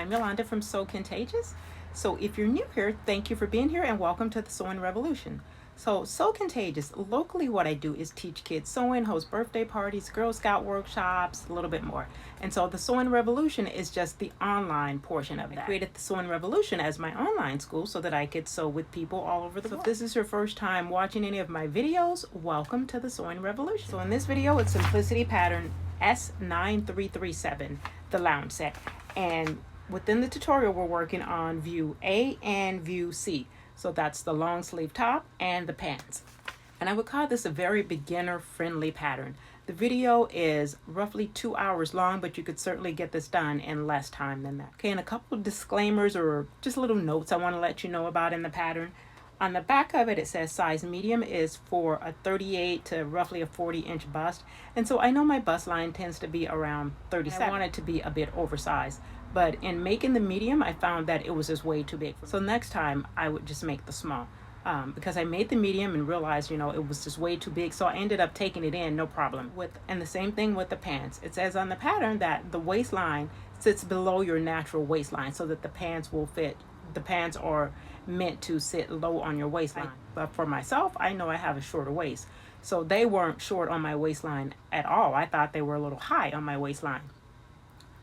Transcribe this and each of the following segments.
I'm Yolanda from Sew Contagious. So if you're new here, thank you for being here and welcome to the Sewing Revolution. So Sew Contagious, locally what I do is teach kids sewing, host birthday parties, Girl Scout workshops, a little bit more. And so the Sewing Revolution is just the online portion of it. I created the Sewing Revolution as my online school so that I could sew with people all over the world. So if this is your first time watching any of my videos, welcome to the Sewing Revolution. So in this video, it's Simplicity Pattern S9337, the lounge set. And within the tutorial, we're working on view A and view C. So that's the long sleeve top and the pants. And I would call this a very beginner friendly pattern. The video is roughly 2 hours long, but you could certainly get this done in less time than that. Okay, and a couple of disclaimers or just little notes I want to let you know about in the pattern. On the back of it, it says size medium is for a 38 to roughly a 40-inch bust. And so I know my bust line tends to be around 37. I want it to be a bit oversized. But in making the medium, I found that it was just way too big. So next time, I would just make the small. Because I made the medium and realized, it was just way too big. So I ended up taking it in, no problem. And the same thing with the pants. It says on the pattern that the waistline sits below your natural waistline so that the pants will fit. The pants are meant to sit low on your waistline. But for myself, I know I have a shorter waist. So they weren't short on my waistline at all. I thought they were a little high on my waistline.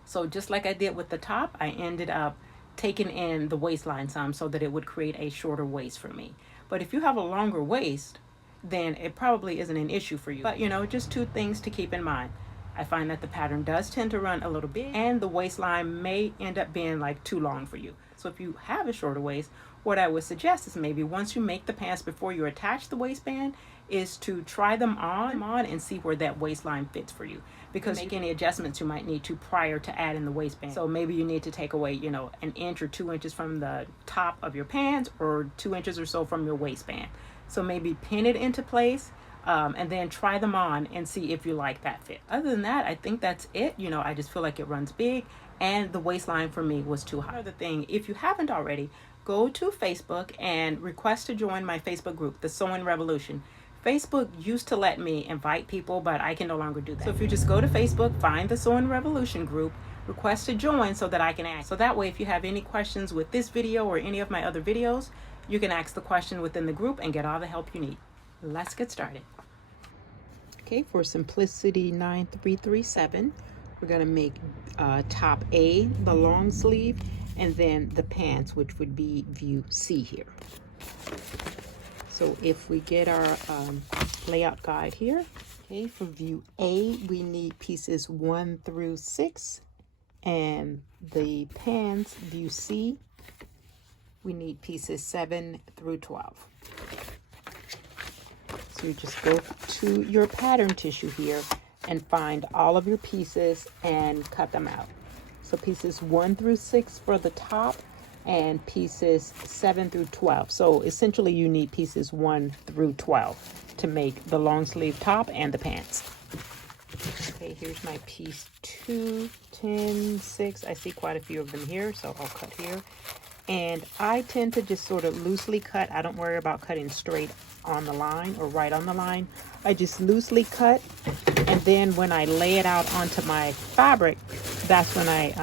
So just like I did with the top, I ended up taking in the waistline some so that it would create a shorter waist for me. But if you have a longer waist, then it probably isn't an issue for you. But just two things to keep in mind. I find that the pattern does tend to run a little big and the waistline may end up being like too long for you. So if you have a shorter waist, what I would suggest is maybe once you make the pants before you attach the waistband is to try them on and see where that waistline fits for you. Because make any adjustments you might need to prior to adding the waistband. So maybe you need to take away, an inch or 2 inches from the top of your pants or 2 inches or so from your waistband. So maybe pin it into place and then try them on and see if you like that fit. Other than that, I think that's it. I just feel like it runs big and the waistline for me was too high. Another thing, if you haven't already, go to Facebook and request to join my Facebook group, the Sewing Revolution. Facebook used to let me invite people, but I can no longer do that. So if you just go to Facebook, find the Sewing Revolution group, request to join so that I can ask. So that way, if you have any questions with this video or any of my other videos, you can ask the question within the group and get all the help you need. Let's get started. Okay, for Simplicity 9337, we're going to make top A, the long sleeve, and then the pants, which would be view C here. So if we get our layout guide here, okay, for view A, we need pieces 1 through 6, and the pants, view C, we need pieces 7 through 12. So you just go to your pattern tissue here and find all of your pieces and cut them out. So pieces 1 through 6 for the top, and pieces 7 through 12. So essentially you need pieces 1 through 12 to make the long sleeve top and the pants. Okay, here's my piece 2, 10, 6. I see quite a few of them here, so I'll cut here. And I tend to just sort of loosely cut. I don't worry about cutting straight on the line or right on the line. I just loosely cut, and then when I lay it out onto my fabric, that's when I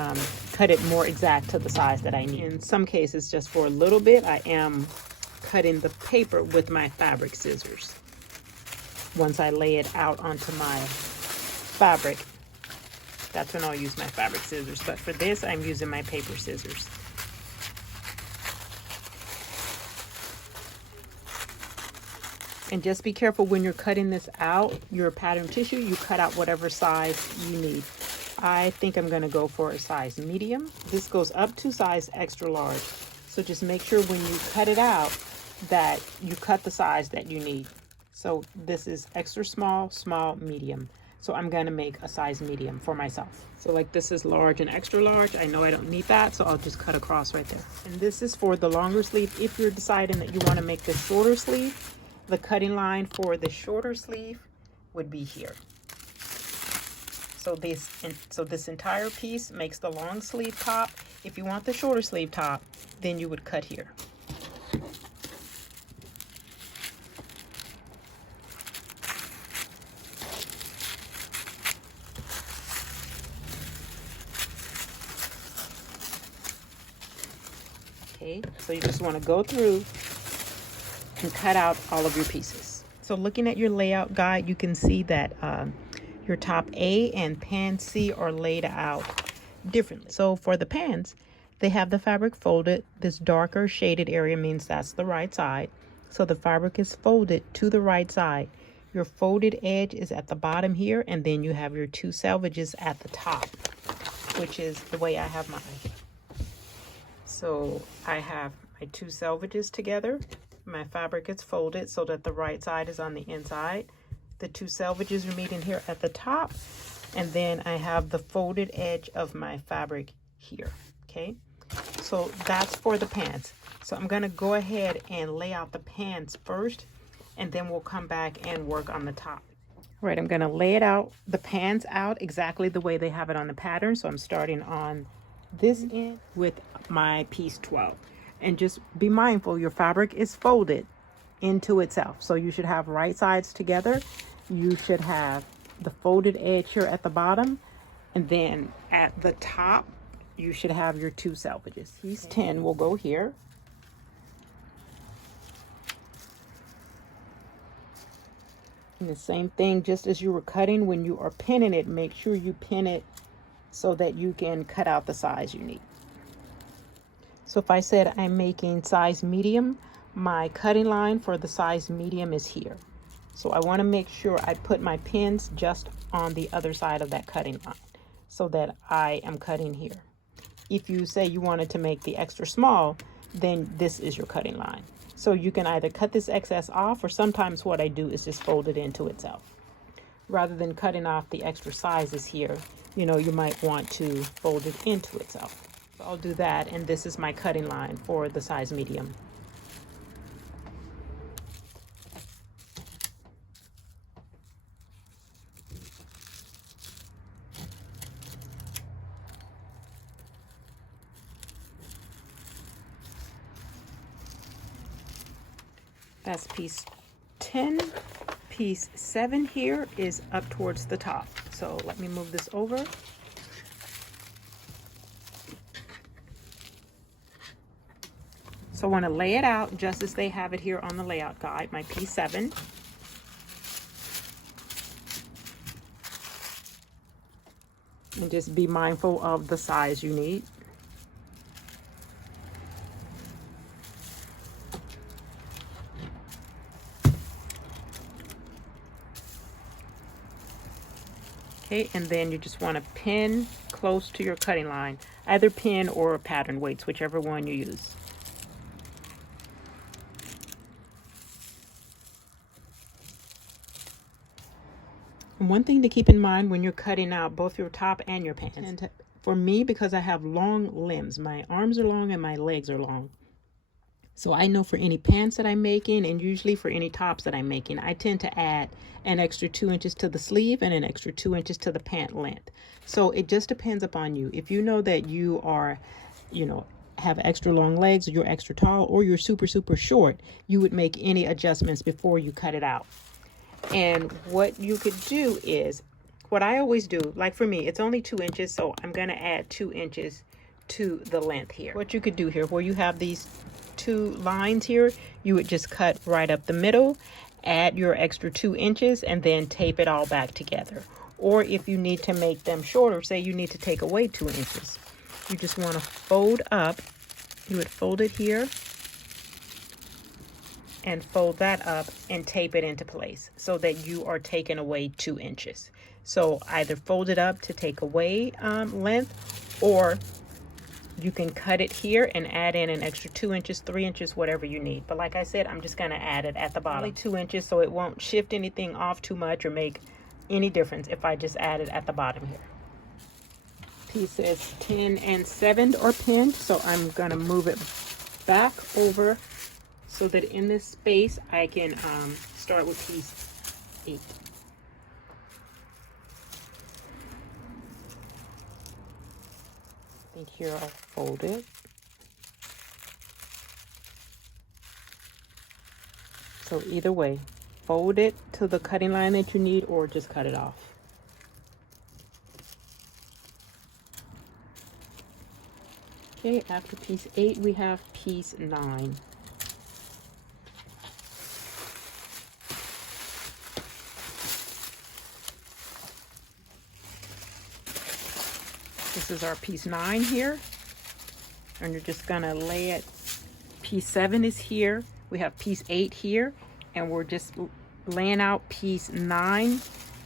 cut it more exact to the size that I need. In some cases, just for a little bit, I am cutting the paper with my fabric scissors. Once I lay it out onto my fabric, that's when I'll use my fabric scissors. But for this, I'm using my paper scissors. And just be careful when you're cutting this out, your pattern tissue, you cut out whatever size you need. I think I'm going to go for a size medium. This goes up to size extra large. So just make sure when you cut it out that you cut the size that you need. So this is extra small, small, medium. So I'm going to make a size medium for myself. So like this is large and extra large. I know I don't need that, so I'll just cut across right there. And this is for the longer sleeve. If you're deciding that you want to make the shorter sleeve, the cutting line for the shorter sleeve would be here. So this entire piece makes the long sleeve top. If you want the shorter sleeve top, then you would cut here. Okay, so you just want to go through and cut out all of your pieces. So looking at your layout guide, you can see that your top A and pan C are laid out differently. So for the pans, they have the fabric folded. This darker shaded area means that's the right side. So the fabric is folded to the right side. Your folded edge is at the bottom here, and then you have your two selvages at the top, which is the way I have mine. So I have my two selvages together. My fabric is folded so that the right side is on the inside. The two selvages are meeting here at the top, and then I have the folded edge of my fabric here. Okay, so that's for the pants. So I'm gonna go ahead and lay out the pants first, and then we'll come back and work on the top. All right, I'm gonna lay it out, the pants out exactly the way they have it on the pattern. So I'm starting on this end with my piece 12. And just be mindful, your fabric is folded into itself. So you should have right sides together. You should have the folded edge here at the bottom. And then at the top, you should have your two selvages. Piece 10 will go here. And the same thing, just as you were cutting, when you are pinning it, make sure you pin it so that you can cut out the size you need. So if I said I'm making size medium, my cutting line for the size medium is here. So I want to make sure I put my pins just on the other side of that cutting line so that I am cutting here. If you say you wanted to make the extra small, then this is your cutting line. So you can either cut this excess off, or sometimes what I do is just fold it into itself. Rather than cutting off the extra sizes here, you know, you might want to fold it into itself. So I'll do that, and this is my cutting line for the size medium. That's piece 10. Piece 7 here is up towards the top. So let me move this over. So I want to lay it out just as they have it here on the layout guide, my piece 7. And just be mindful of the size you need. Okay, and then you just want to pin close to your cutting line, either pin or pattern weights, whichever one you use. And one thing to keep in mind when you're cutting out both your top and your pants, for me, because I have long limbs, my arms are long and my legs are long. So I know for any pants that I'm making, and usually for any tops that I'm making, I tend to add an extra 2 inches to the sleeve and an extra 2 inches to the pant length. So it just depends upon you. If you know that you are, you know, have extra long legs, or you're extra tall, or you're super, super short, you would make any adjustments before you cut it out. And what you could do is, what I always do, like for me, it's only 2 inches, so I'm going to add 2 inches to the length here. What you could do here, where you have these two lines here, you would just cut right up the middle, add your extra 2 inches, and then tape it all back together. Or if you need to make them shorter, say you need to take away 2 inches, you just want to fold up. You would fold it here and fold that up and tape it into place so that you are taking away 2 inches. So either fold it up to take away length, or you can cut it here and add in an extra 2 inches, 3 inches, whatever you need. But like I said, I'm just going to add it at the bottom. Only 2 inches, so it won't shift anything off too much or make any difference if I just add it at the bottom here. Pieces 10 and 7 are pinned, so I'm going to move it back over so that in this space I can start with piece 8. I think here I'll fold it. So either way, fold it to the cutting line that you need, or just cut it off. Okay, after piece 8, we have piece 9. This is our piece 9 here. And you're just gonna lay it. Piece 7 is here. We have piece 8 here. And we're just laying out piece 9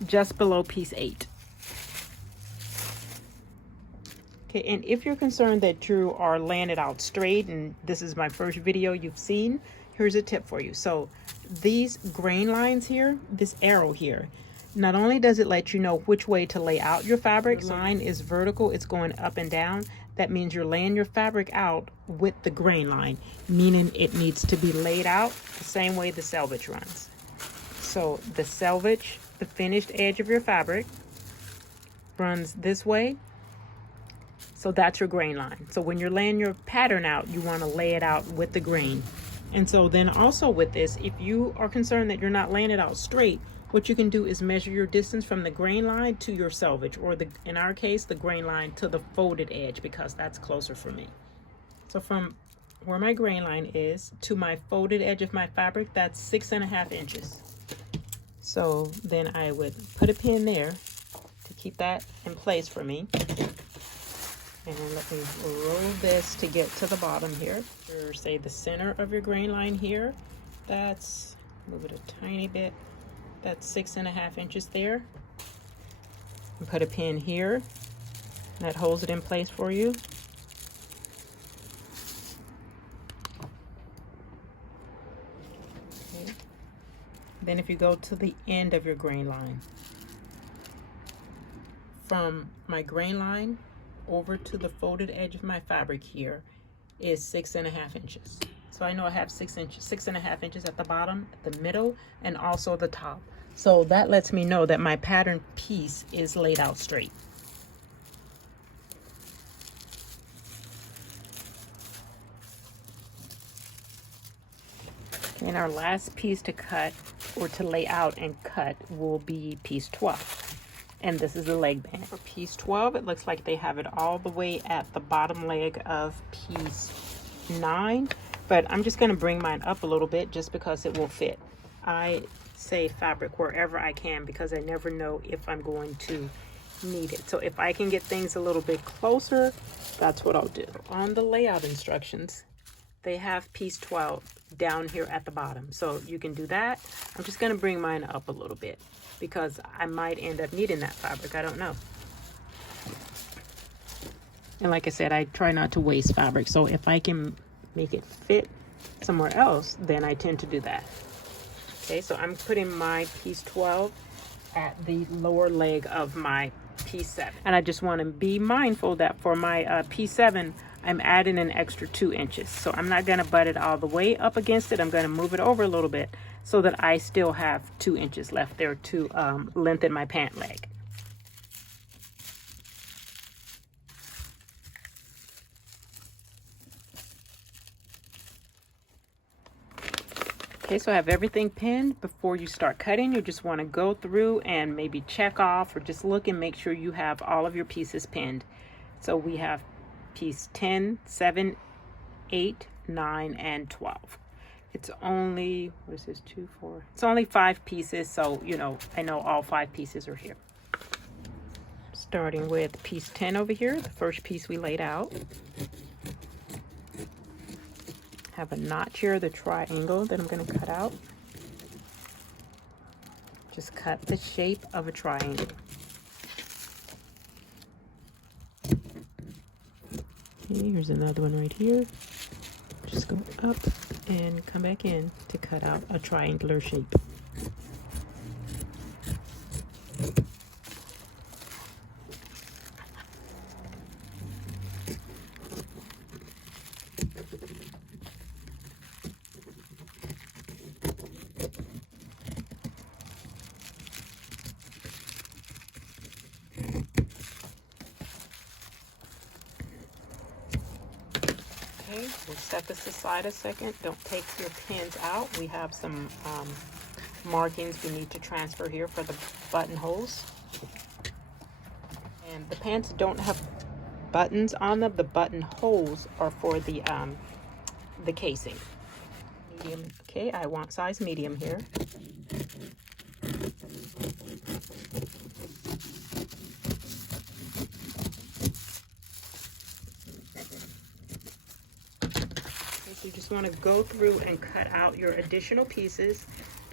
just below piece 8. Okay, and if you're concerned that you are laying it out straight, and this is my first video you've seen, here's a tip for you. So these grain lines here, this arrow here, not only does it let you know which way to lay out your fabric, line is vertical, it's going up and down. That means you're laying your fabric out with the grain line, meaning it needs to be laid out the same way the selvage runs. So the selvage, the finished edge of your fabric, runs this way. So that's your grain line. So when you're laying your pattern out, you want to lay it out with the grain. And so then also with this, if you are concerned that you're not laying it out straight, what you can do is measure your distance from the grain line to your selvage, or in our case, the grain line to the folded edge, because that's closer for me. So from where my grain line is to my folded edge of my fabric, that's 6.5 inches. So then I would put a pin there to keep that in place for me. And let me roll this to get to the bottom here. Or say the center of your grain line here. That's, move it a tiny bit. That's 6.5 inches there. And put a pin here. That holds it in place for you. Okay. Then if you go to the end of your grain line, from my grain line over to the folded edge of my fabric here is 6.5 inches. So I know I have 6.5 inches at the bottom, at the middle, and also the top. So that lets me know that my pattern piece is laid out straight. And our last piece to cut, or to lay out and cut, will be piece 12. And this is the leg band. For piece 12, it looks like they have it all the way at the bottom leg of piece 9. But I'm just going to bring mine up a little bit just because it will fit. I save fabric wherever I can because I never know if I'm going to need it. So if I can get things a little bit closer, that's what I'll do. On the layout instructions, they have piece 12 down here at the bottom. So you can do that. I'm just going to bring mine up a little bit, because I might end up needing that fabric. I don't know. And like I said, I try not to waste fabric. So if I can make it fit somewhere else, then I tend to do that. Okay, so I'm putting my piece 12 at the lower leg of my piece 7. And I just want to be mindful that for my piece 7, I'm adding an extra 2 inches. So I'm not going to butt it all the way up against it. I'm going to move it over a little bit so that I still have 2 inches left there to lengthen my pant leg. Okay, so I have everything pinned. Before you start cutting, you just want to go through and maybe check off or just look and make sure you have all of your pieces pinned. So we have piece 10, 7, 8, 9, and 12. It's only, what is this, 2, 4? It's only 5 pieces, so, you know, I know all 5 pieces are here. Starting with piece 10 over here, the first piece we laid out. Have a notch here, the triangle that I'm going to cut out. Just cut the shape of a triangle. Okay, here's another one right here. Just go up and come back in to cut out a triangular shape. Okay, we'll set this aside a second. Don't take your pins out. We have some markings we need to transfer here for the buttonholes. And the pants don't have buttons on them. The button holes are for the casing. Medium. Okay, I want size medium here. So you just want to go through and cut out your additional pieces,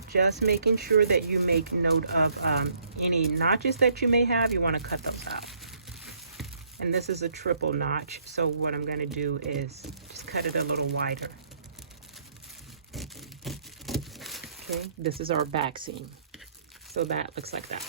just making sure that you make note of any notches that you may have. You want to cut those out. And this is a triple notch, so what I'm going to do is just cut it a little wider. Okay, this is our back seam. So that looks like that.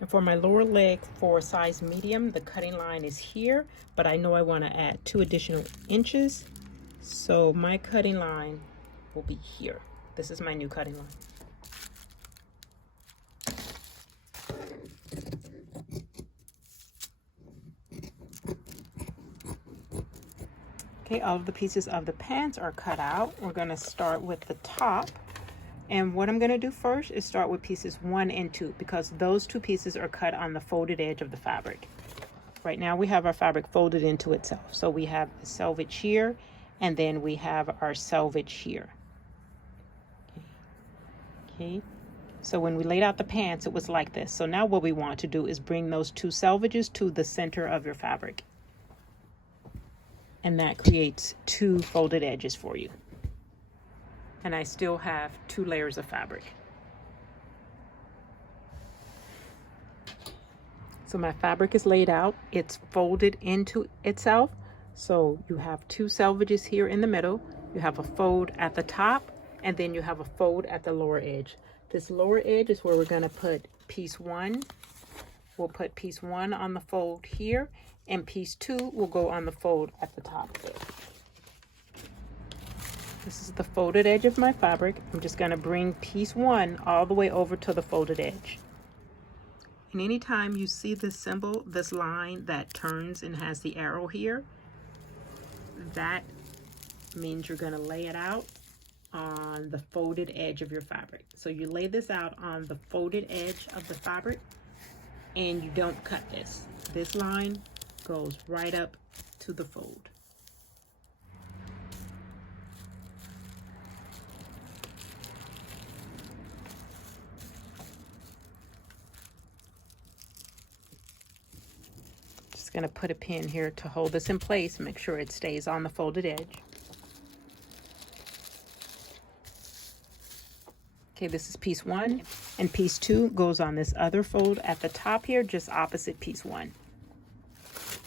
And for my lower leg for size medium, the cutting line is here, but I know I want to add 2 additional inches. So my cutting line will be here. This is my new cutting line. Okay, all of the pieces of the pants are cut out. We're going to start with the top. And what I'm going to do first is start with pieces 1 and 2, because those 2 pieces are cut on the folded edge of the fabric. Right now we have our fabric folded into itself. So we have the selvage here, and then we have our selvage here. Okay. So when we laid out the pants, it was like this. So now what we want to do is bring those 2 selvages to the center of your fabric. And that creates 2 folded edges for you. And I still have 2 layers of fabric. So my fabric is laid out, it's folded into itself. So you have 2 selvages here in the middle, you have a fold at the top, and then you have a fold at the lower edge. This lower edge is where we're going to put piece 1. We'll put piece 1 on the fold here, and piece 2 will go on the fold at the top there. This is the folded edge of my fabric. I'm just going to bring piece 1 all the way over to the folded edge. And anytime you see this symbol, this line that turns and has the arrow here, that means you're going to lay it out on the folded edge of your fabric. So you lay this out on the folded edge of the fabric, and you don't cut this. This line goes right up to the fold. Going to put a pin here to hold this in place, make sure it stays on the folded edge. Okay, this is piece 1, and piece 2 goes on this other fold at the top here, just opposite piece 1.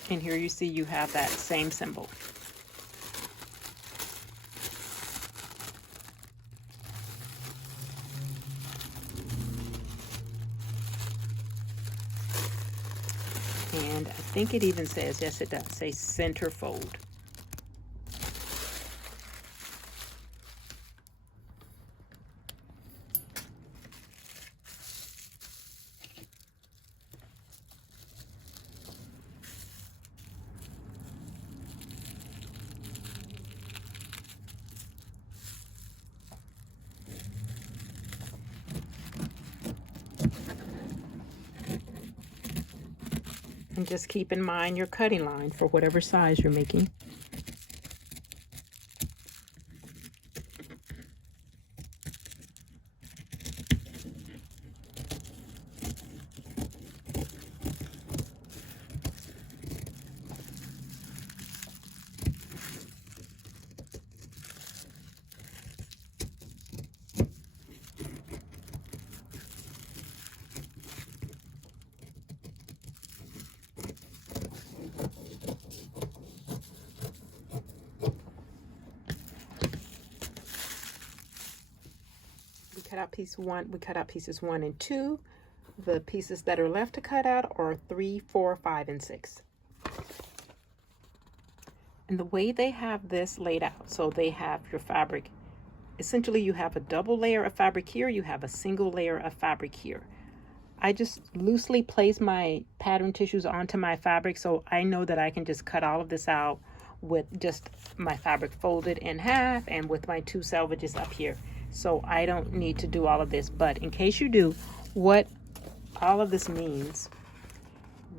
And here you see you have that same symbol. And I think it even says, yes it does, say center fold. And just keep in mind your cutting line for whatever size you're making. We cut out pieces 1 and 2. The pieces that are left to cut out are 3, 4, 5, and 6. And the way they have this laid out, so they have your fabric essentially you have a double layer of fabric here, you have a single layer of fabric here. I just loosely place my pattern tissues onto my fabric, so I know that I can just cut all of this out with just my fabric folded in half and with my 2 selvages up here. So I don't need to do all of this, but in case you do, what all of this means,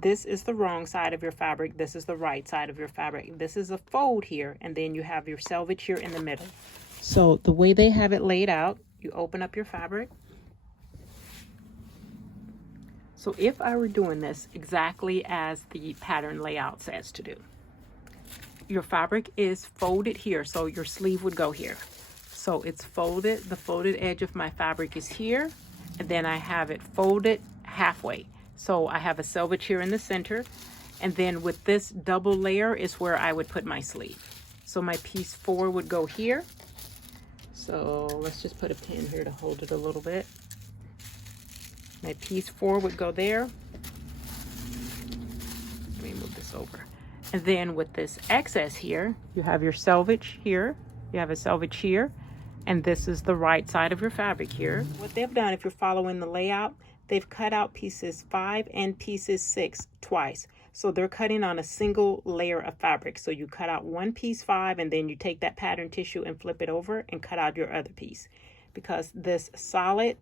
this is the wrong side of your fabric, this is the right side of your fabric. This is a fold here, and then you have your selvage here in the middle. So the way they have it laid out, you open up your fabric. So if I were doing this exactly as the pattern layout says to do, your fabric is folded here, so your sleeve would go here. So it's folded, the folded edge of my fabric is here, and then I have it folded halfway. So I have a selvage here in the center, and then with this double layer is where I would put my sleeve. So my piece 4 would go here. So let's just put a pin here to hold it a little bit. My piece 4 would go there. Let me move this over. And then with this excess here, you have your selvage here, you have a selvage here, and this is the right side of your fabric here. What they've done, if you're following the layout, they've cut out pieces 5 and pieces 6 twice. So they're cutting on a single layer of fabric. So you cut out one piece 5, and then you take that pattern tissue and flip it over and cut out your other piece. Because this solid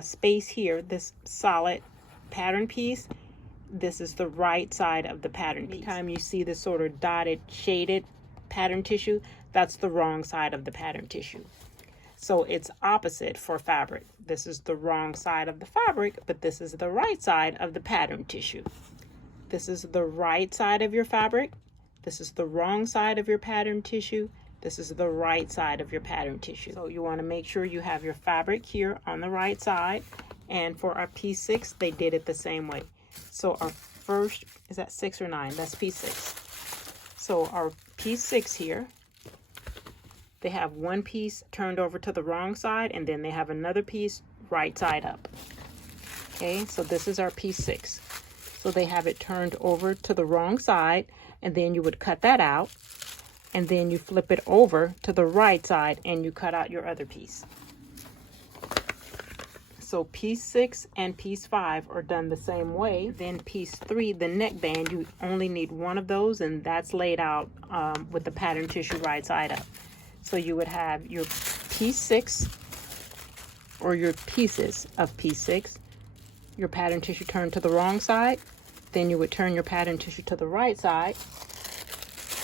space here, this solid pattern piece, this is the right side of the pattern piece. Anytime you see this sort of dotted, shaded pattern tissue, that's the wrong side of the pattern tissue. So it's opposite for fabric. This is the wrong side of the fabric, but this is the right side of the pattern tissue. This is the right side of your fabric. This is the wrong side of your pattern tissue. This is the right side of your pattern tissue. So you want to make sure you have your fabric here on the right side. And for our piece 6, they did it the same way. So our first, is that 6 or 9? That's piece 6. So our piece 6 here, they have one piece turned over to the wrong side, and then they have another piece right side up. Okay, so this is our piece 6. So they have it turned over to the wrong side, and then you would cut that out, and then you flip it over to the right side and you cut out your other piece. So piece 6 and piece 5 are done the same way. Then piece 3, the neckband, you only need one of those, and that's laid out with the pattern tissue right side up. So you would have your piece 6, or your pieces of piece 6, your pattern tissue turned to the wrong side. Then you would turn your pattern tissue to the right side.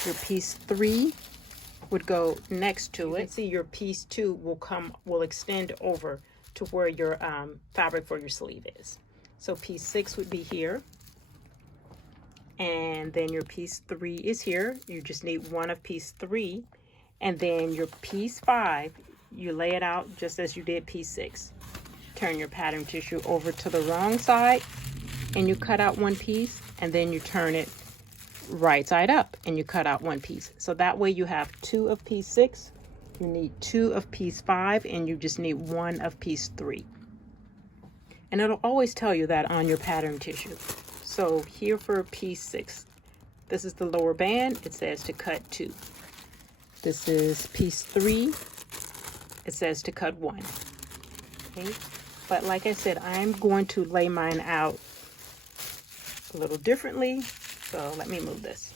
Your piece 3 would go next to it. See, your piece 2 will extend over to where your fabric for your sleeve is. So piece 6 would be here, and then your piece 3 is here. You just need one of piece 3, and then your piece 5, you lay it out just as you did piece 6. Turn your pattern tissue over to the wrong side, and you cut out one piece, and then you turn it right side up and you cut out one piece. So that way you have 2 of piece 6, you need 2 of piece 5, and you just need 1 of piece 3. And it'll always tell you that on your pattern tissue. So here for piece 6, this is the lower band, it says to cut 2. This is piece 3, it says to cut 1. Okay, but like I said, I'm going to lay mine out a little differently. So let me move this.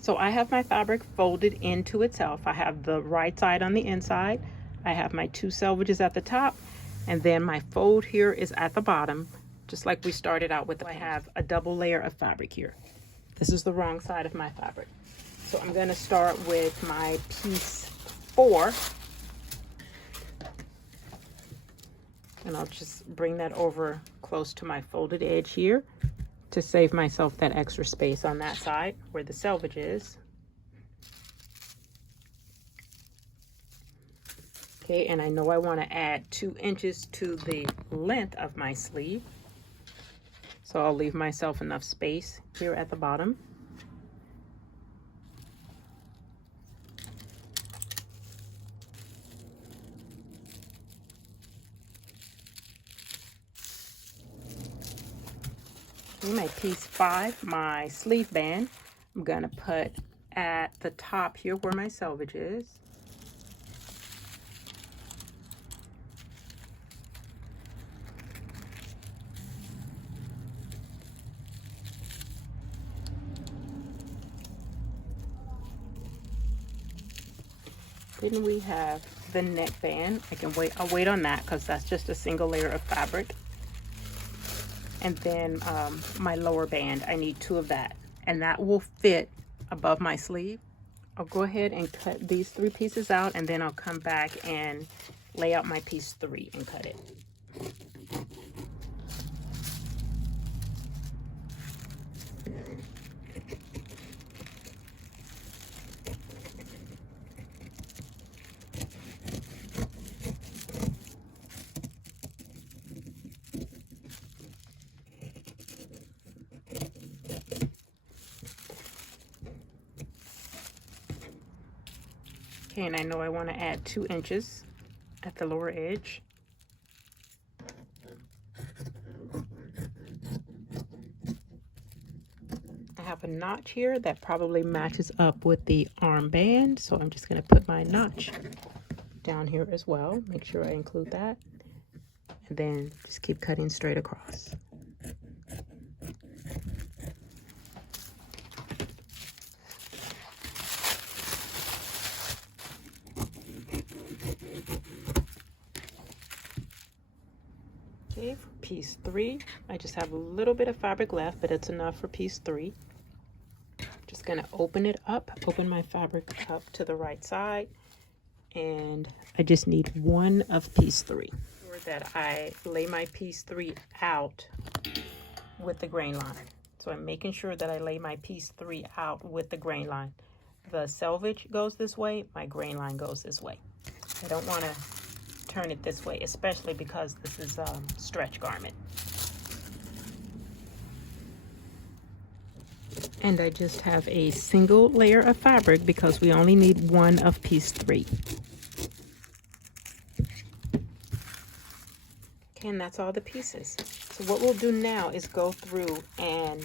So I have my fabric folded into itself. I have the right side on the inside. I have my 2 selvages at the top, and then my fold here is at the bottom, just like we started out with. I have a double layer of fabric here. This is the wrong side of my fabric. So I'm going to start with my piece 4. And I'll just bring that over close to my folded edge here to save myself that extra space on that side where the selvage is. Okay, and I know I want to add 2 inches to the length of my sleeve. So I'll leave myself enough space here at the bottom. My piece 5, my sleeve band, I'm going to put at the top here where my selvage is. Then we have the neckband. I'll wait on that because that's just a single layer of fabric. And then my lower band, I need 2 of that. And that will fit above my sleeve. I'll go ahead and cut these 3 pieces out, and then I'll come back and lay out my piece 3 and cut it. Okay, and I know I want to add 2 inches at the lower edge. I have a notch here that probably matches up with the armband, so I'm just going to put my notch down here as well. Make sure I include that, and then just keep cutting straight across. Okay, for piece 3, I just have a little bit of fabric left, but it's enough for piece 3. Just gonna open it up, open my fabric up to the right side, and I just need 1 of piece 3. That I lay my piece 3 out with the grain line. So I'm making sure that I lay my piece 3 out with the grain line. The selvage goes this way, my grain line goes this way. I don't want to turn it this way, especially because this is a stretch garment. And I just have a single layer of fabric because we only need 1 of piece 3. Okay, and that's all the pieces. So what we'll do now is go through and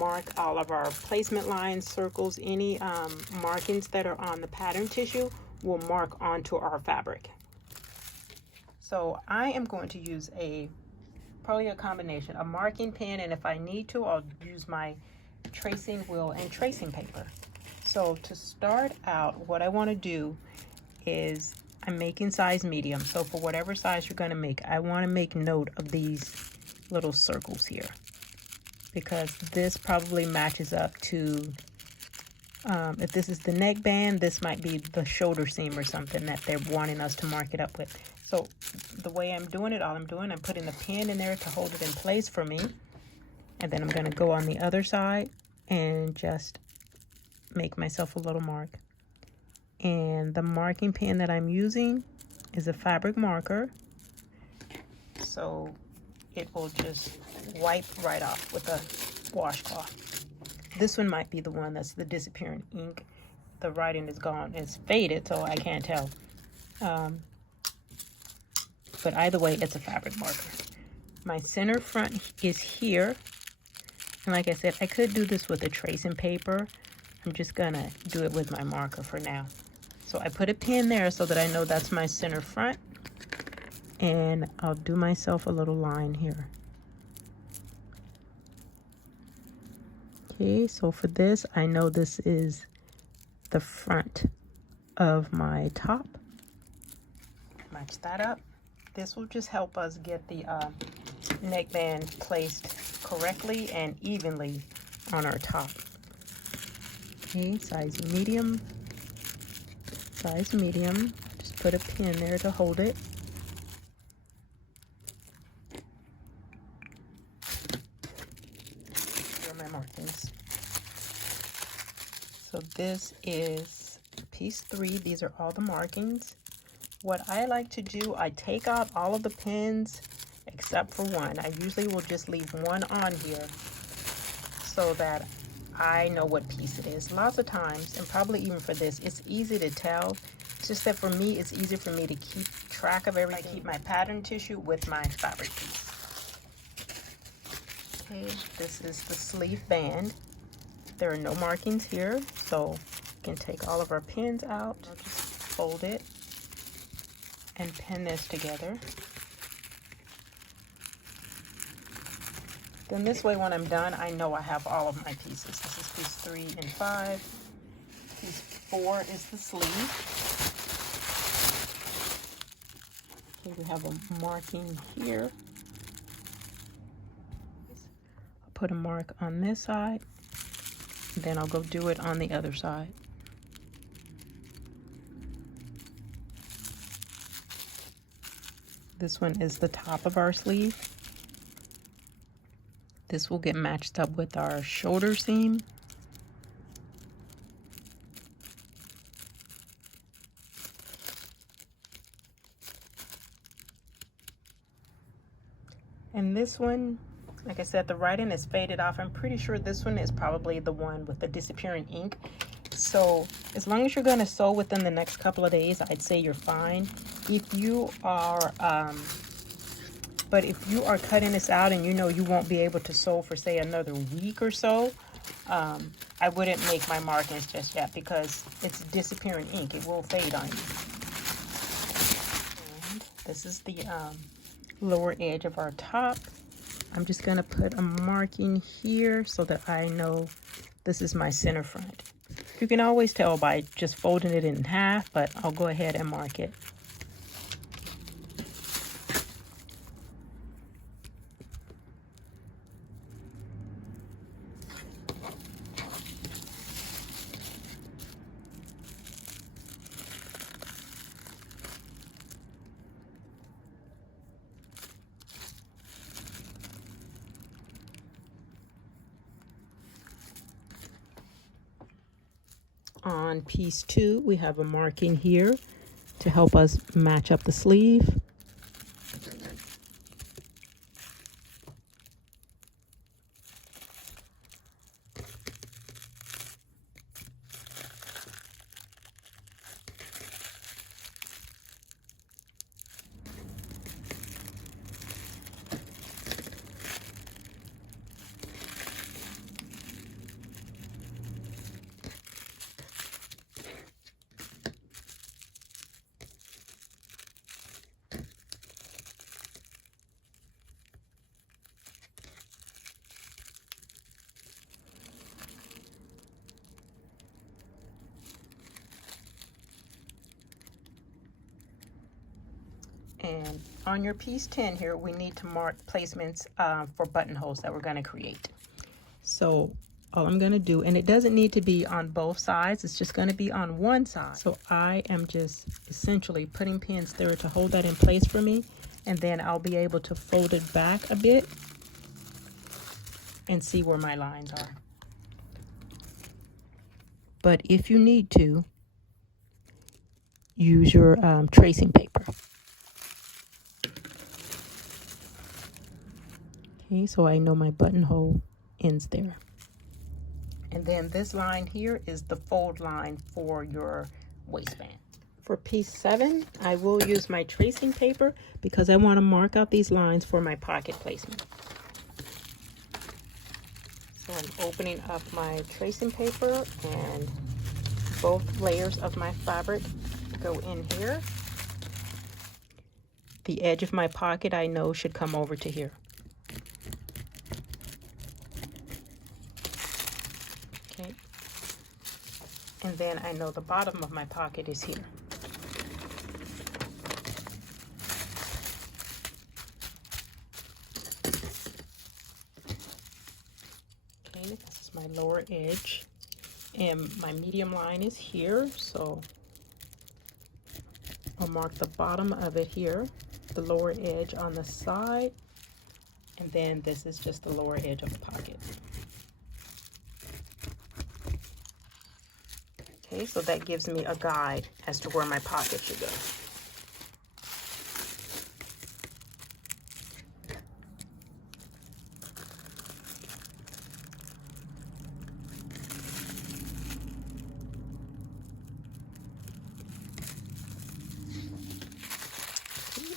mark all of our placement lines, circles, any markings that are on the pattern tissue, we'll mark onto our fabric. So I am going to use probably a combination, a marking pen, and if I need to, I'll use my tracing wheel and tracing paper. So to start out, what I want to do is I'm making size medium. So for whatever size you're going to make, I want to make note of these little circles here, because this probably matches up to, if this is the neckband, this might be the shoulder seam or something that they're wanting us to mark it up with. So the way I'm doing it, I'm putting the pen in there to hold it in place for me. And then I'm going to go on the other side and just make myself a little mark. And the marking pen that I'm using is a fabric marker. So it will just wipe right off with a washcloth. This one might be the one that's the disappearing ink. The writing is gone. It's faded, so I can't tell. But either way, it's a fabric marker. My center front is here. And like I said, I could do this with a tracing paper. I'm just gonna do it with my marker for now. So I put a pin there so that I know that's my center front. And I'll do myself a little line here. Okay, so for this, I know this is the front of my top. Match that up. This will just help us get the neckband placed correctly and evenly on our top. Okay, size medium. Size medium. Just put a pin there to hold it. Here are my markings. So this is piece 3. These are all the markings. What I like to do, I take out all of the pins except for one. I usually will just leave one on here so that I know what piece it is. Lots of times, and probably even for this, it's easy to tell. It's just that for me, it's easy for me to keep track of everything. I keep my pattern tissue with my fabric piece. Okay, this is the sleeve band. There are no markings here, so we can take all of our pins out. I'll just fold it and pin this together. Then this way, when I'm done, I know I have all of my pieces. This is piece 3 and 5. Piece 4 is the sleeve. Okay, we have a marking here. I'll put a mark on this side, then I'll go do it on the other side. This one is the top of our sleeve. This will get matched up with our shoulder seam. And this one, like I said, the writing is faded off. I'm pretty sure this one is probably the one with the disappearing ink. So as long as you're going to sew within the next couple of days, I'd say you're fine. If you are, but if you are cutting this out and you know you won't be able to sew for say another week or so, I wouldn't make my markings just yet because it's disappearing ink. It will fade on you. And this is the lower edge of our top. I'm just going to put a marking here so that I know this is my center front. You can always tell by just folding it in half, but I'll go ahead and mark it. On piece 2, we have a marking here to help us match up the sleeve. And on your piece 10 here, we need to mark placements for buttonholes that we're going to create. So all I'm going to do, and it doesn't need to be on both sides, it's just going to be on one side. So I am just essentially putting pins there to hold that in place for me, and then I'll be able to fold it back a bit and see where my lines are. But if you need to, use your tracing paper. Okay, so I know my buttonhole ends there. And then this line here is the fold line for your waistband. For piece 7, I will use my tracing paper because I want to mark out these lines for my pocket placement. So I'm opening up my tracing paper and both layers of my fabric go in here. The edge of my pocket I know should come over to here. Okay. And then I know the bottom of my pocket is here. Okay, this is my lower edge. And my medium line is here, so I'll mark the bottom of it here, the lower edge on the side, and then this is just the lower edge of the pocket. Okay, so that gives me a guide as to where my pocket should go.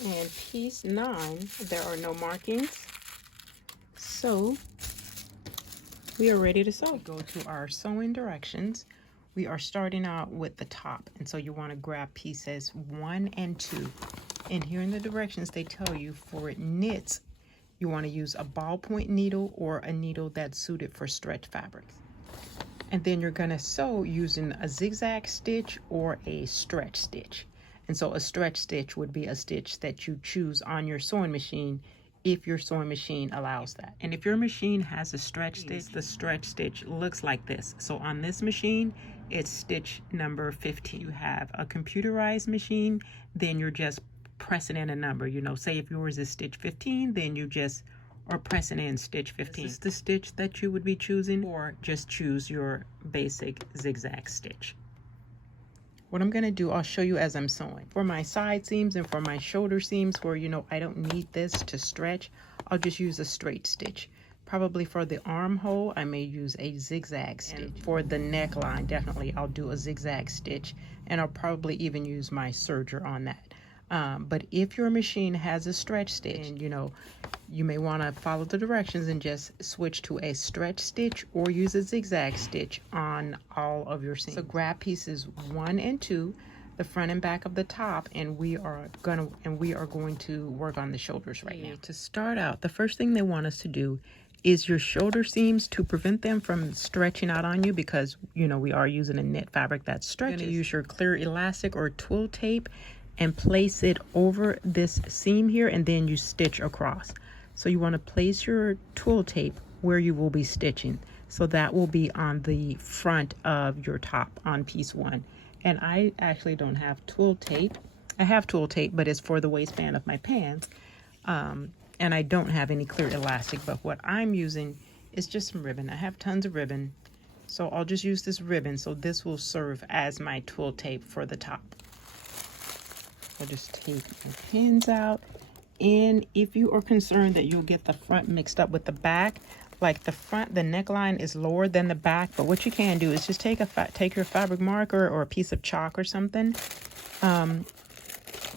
And piece 9, there are no markings, so we are ready to sew. We go to our sewing directions. We are starting out with the top, and so you want to grab pieces 1 and 2. And here in the directions they tell you for knits, you want to use a ballpoint needle or a needle that's suited for stretch fabrics. And then you're going to sew using a zigzag stitch or a stretch stitch. And so a stretch stitch would be a stitch that you choose on your sewing machine if your sewing machine allows that. And if your machine has a stretch stitch, the stretch stitch looks like this. So on this machine, it's stitch number 15. You have a computerized machine, then you're just pressing in a number. You know, say if yours is stitch 15, then you just are pressing in stitch 15. This is the stitch that you would be choosing, or just choose your basic zigzag stitch. What I'm gonna do, I'll show you as I'm sewing. For my side seams and for my shoulder seams where, you know, I don't need this to stretch, I'll just use a straight stitch. Probably for the armhole, I may use a zigzag stitch. And for the neckline, definitely I'll do a zigzag stitch, and I'll probably even use my serger on that. But if your machine has a stretch stitch, and you know, you may want to follow the directions and just switch to a stretch stitch or use a zigzag stitch on all of your seams. So grab pieces 1 and 2, the front and back of the top, and we are going to work on the shoulders right now. To start out, the first thing they want us to do is your shoulder seams, to prevent them from stretching out on you, because you know we are using a knit fabric that stretches. You're going to use your clear elastic or twill tape and place it over this seam here, and then you stitch across. So you want to place your twill tape where you will be stitching. So that will be on the front of your top on piece 1. And I actually don't have twill tape. I have twill tape, but it's for the waistband of my pants. And I don't have any clear elastic, but what I'm using is just some ribbon. I have tons of ribbon, so I'll just use this ribbon. So this will serve as my twill tape for the top. I'll just take my pins out. And if you are concerned that you'll get the front mixed up with the back, like the front, the neckline is lower than the back, but what you can do is just take your fabric marker or a piece of chalk or something.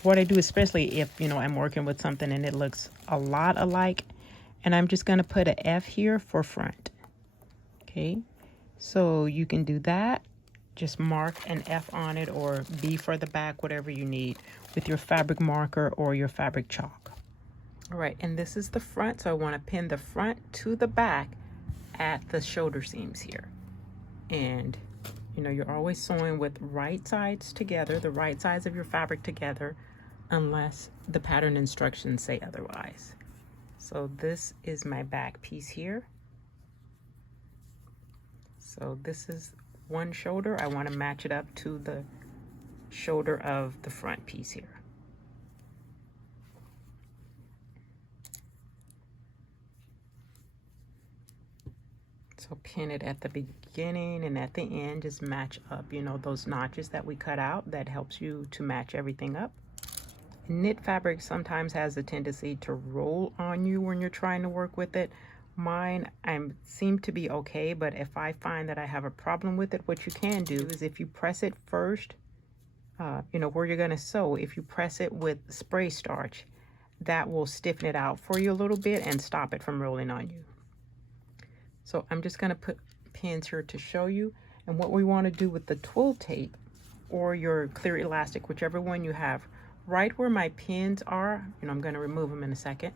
What I do, especially if, you know, I'm working with something and it looks a lot alike, and I'm just going to put a F here for front. Okay, so you can do that. Just mark an F on it, or B for the back, whatever you need, with your fabric marker or your fabric chalk. All right, and this is the front, so I want to pin the front to the back at the shoulder seams here. And you know, you're always sewing with right sides together, the right sides of your fabric together, unless the pattern instructions say otherwise. So this is my back piece here. So this is one shoulder. I want to match it up to the shoulder of the front piece here. So pin it at the beginning and at the end, just match up, you know, those notches that we cut out. That helps you to match everything up. Knit fabric sometimes has a tendency to roll on you when you're trying to work with it. Mine seem to be okay, but if I find that I have a problem with it, what you can do is, if you press it first, you know, where you're going to sew, if you press it with spray starch, that will stiffen it out for you a little bit and stop it from rolling on you. So I'm just going to put pins here to show you. And what we want to do with the twill tape or your clear elastic, whichever one you have, right where my pins are, you know, I'm going to remove them in a second.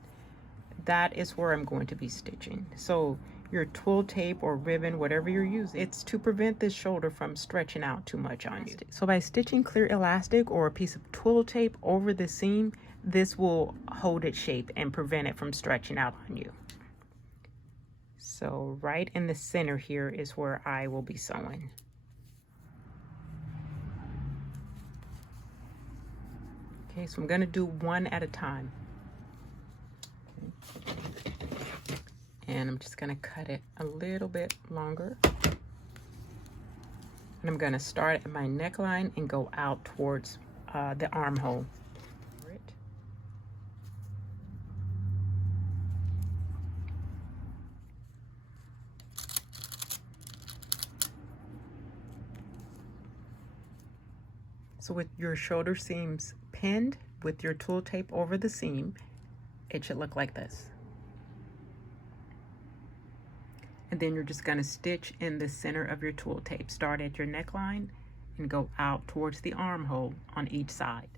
That is where I'm going to be stitching. So your twill tape or ribbon, whatever you're using, it's to prevent this shoulder from stretching out too much on you. So by stitching clear elastic or a piece of twill tape over the seam, this will hold its shape and prevent it from stretching out on you. So right in the center here is where I will be sewing. Okay, so I'm going to do one at a time. And I'm just going to cut it a little bit longer. And I'm going to start at my neckline and go out towards the armhole. So with your shoulder seams pinned with your twill tape over the seam, it should look like this. And then you're just going to stitch in the center of your twill tape. Start at your neckline and go out towards the armhole on each side.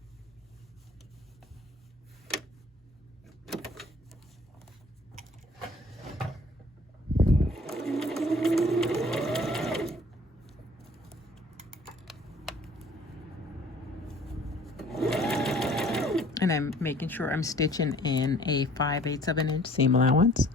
I'm making sure I'm stitching in a 5/8 of an inch seam allowance.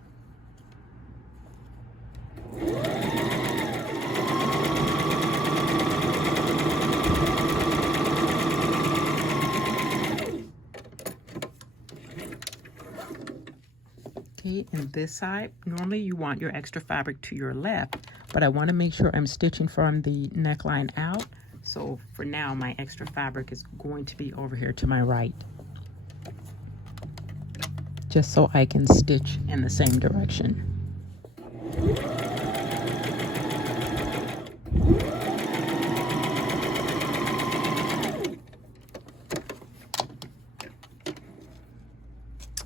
Okay, and this side, normally you want your extra fabric to your left, but I want to make sure I'm stitching from the neckline out. So for now, my extra fabric is going to be over here to my right, just so I can stitch in the same direction.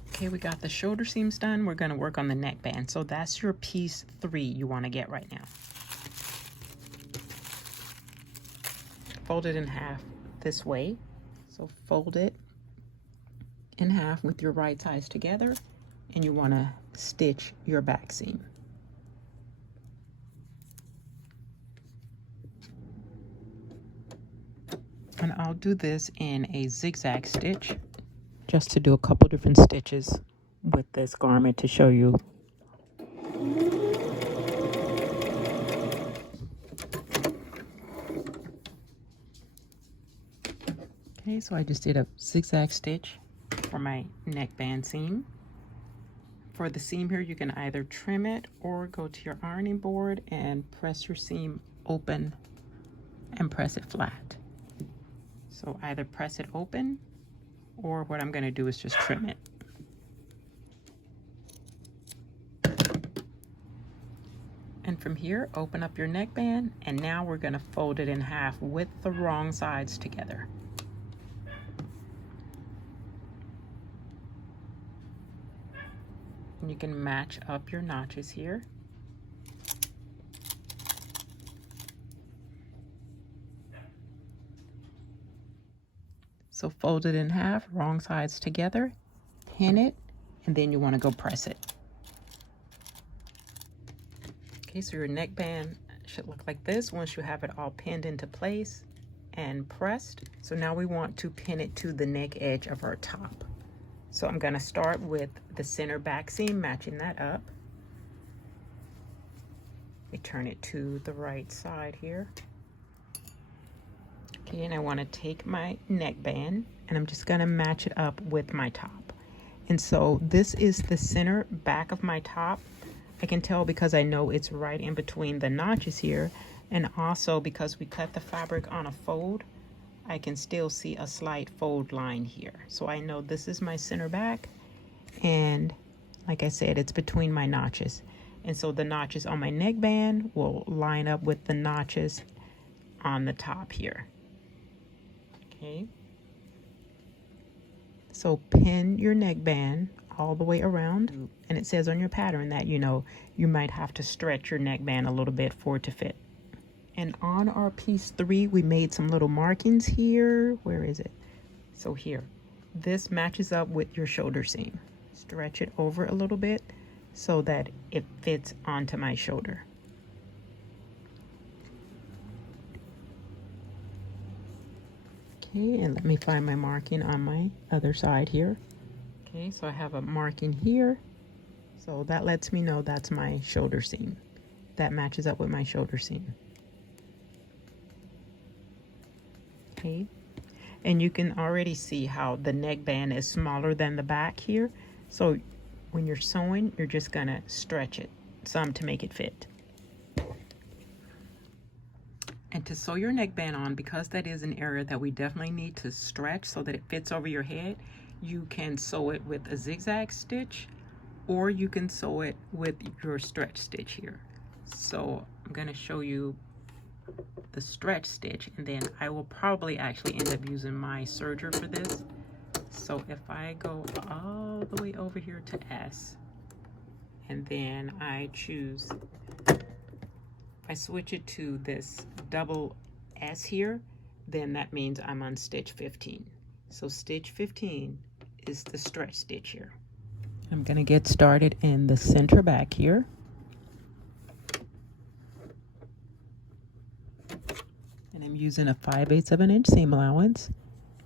Okay, we got the shoulder seams done. We're going to work on the neckband. So that's your piece 3 you want to get right now. Fold it in half this way. So fold it in half with your right sides together, and you want to stitch your back seam. And I'll do this in a zigzag stitch, just to do a couple different stitches with this garment to show you. Okay, so I just did a zigzag stitch for my neckband seam. For the seam here, you can either trim it or go to your ironing board and press your seam open and press it flat. So either press it open, or what I'm going to do is just trim it. And from here, open up your neckband, and now we're going to fold it in half with the wrong sides together. And you can match up your notches here. So fold it in half, wrong sides together, pin it, and then you want to go press it. Okay, so your neckband should look like this once you have it all pinned into place and pressed. So now we want to pin it to the neck edge of our top. So I'm going to start with the center back seam, matching that up. We turn it to the right side here. Okay, and I want to take my neckband and I'm just going to match it up with my top. And so this is the center back of my top. I can tell because I know it's right in between the notches here, and also because we cut the fabric on a fold, I can still see a slight fold line here. So I know this is my center back, and like I said, it's between my notches. And so the notches on my neckband will line up with the notches on the top here. Okay. So pin your neckband all the way around, and it says on your pattern that, you know, you might have to stretch your neckband a little bit for it to fit. And on our piece 3, we made some little markings here. Where is it? So here, this matches up with your shoulder seam. Stretch it over a little bit so that it fits onto my shoulder. Okay, and let me find my marking on my other side here. Okay, so I have a marking here. So that lets me know that's my shoulder seam. That matches up with my shoulder seam. Okay, and you can already see how the neckband is smaller than the back here. So when you're sewing, you're just gonna stretch it some to make it fit. And to sew your neckband on, because that is an area that we definitely need to stretch so that it fits over your head, you can sew it with a zigzag stitch, or you can sew it with your stretch stitch here. So I'm going to show you the stretch stitch, and then I will probably actually end up using my serger for this. So if I go all the way over here to S, and then I choose, if I switch it to this double S here, then that means I'm on stitch 15. So stitch 15 is the stretch stitch here. I'm going to get started in the center back here. And I'm using a 5/8 of an inch seam allowance.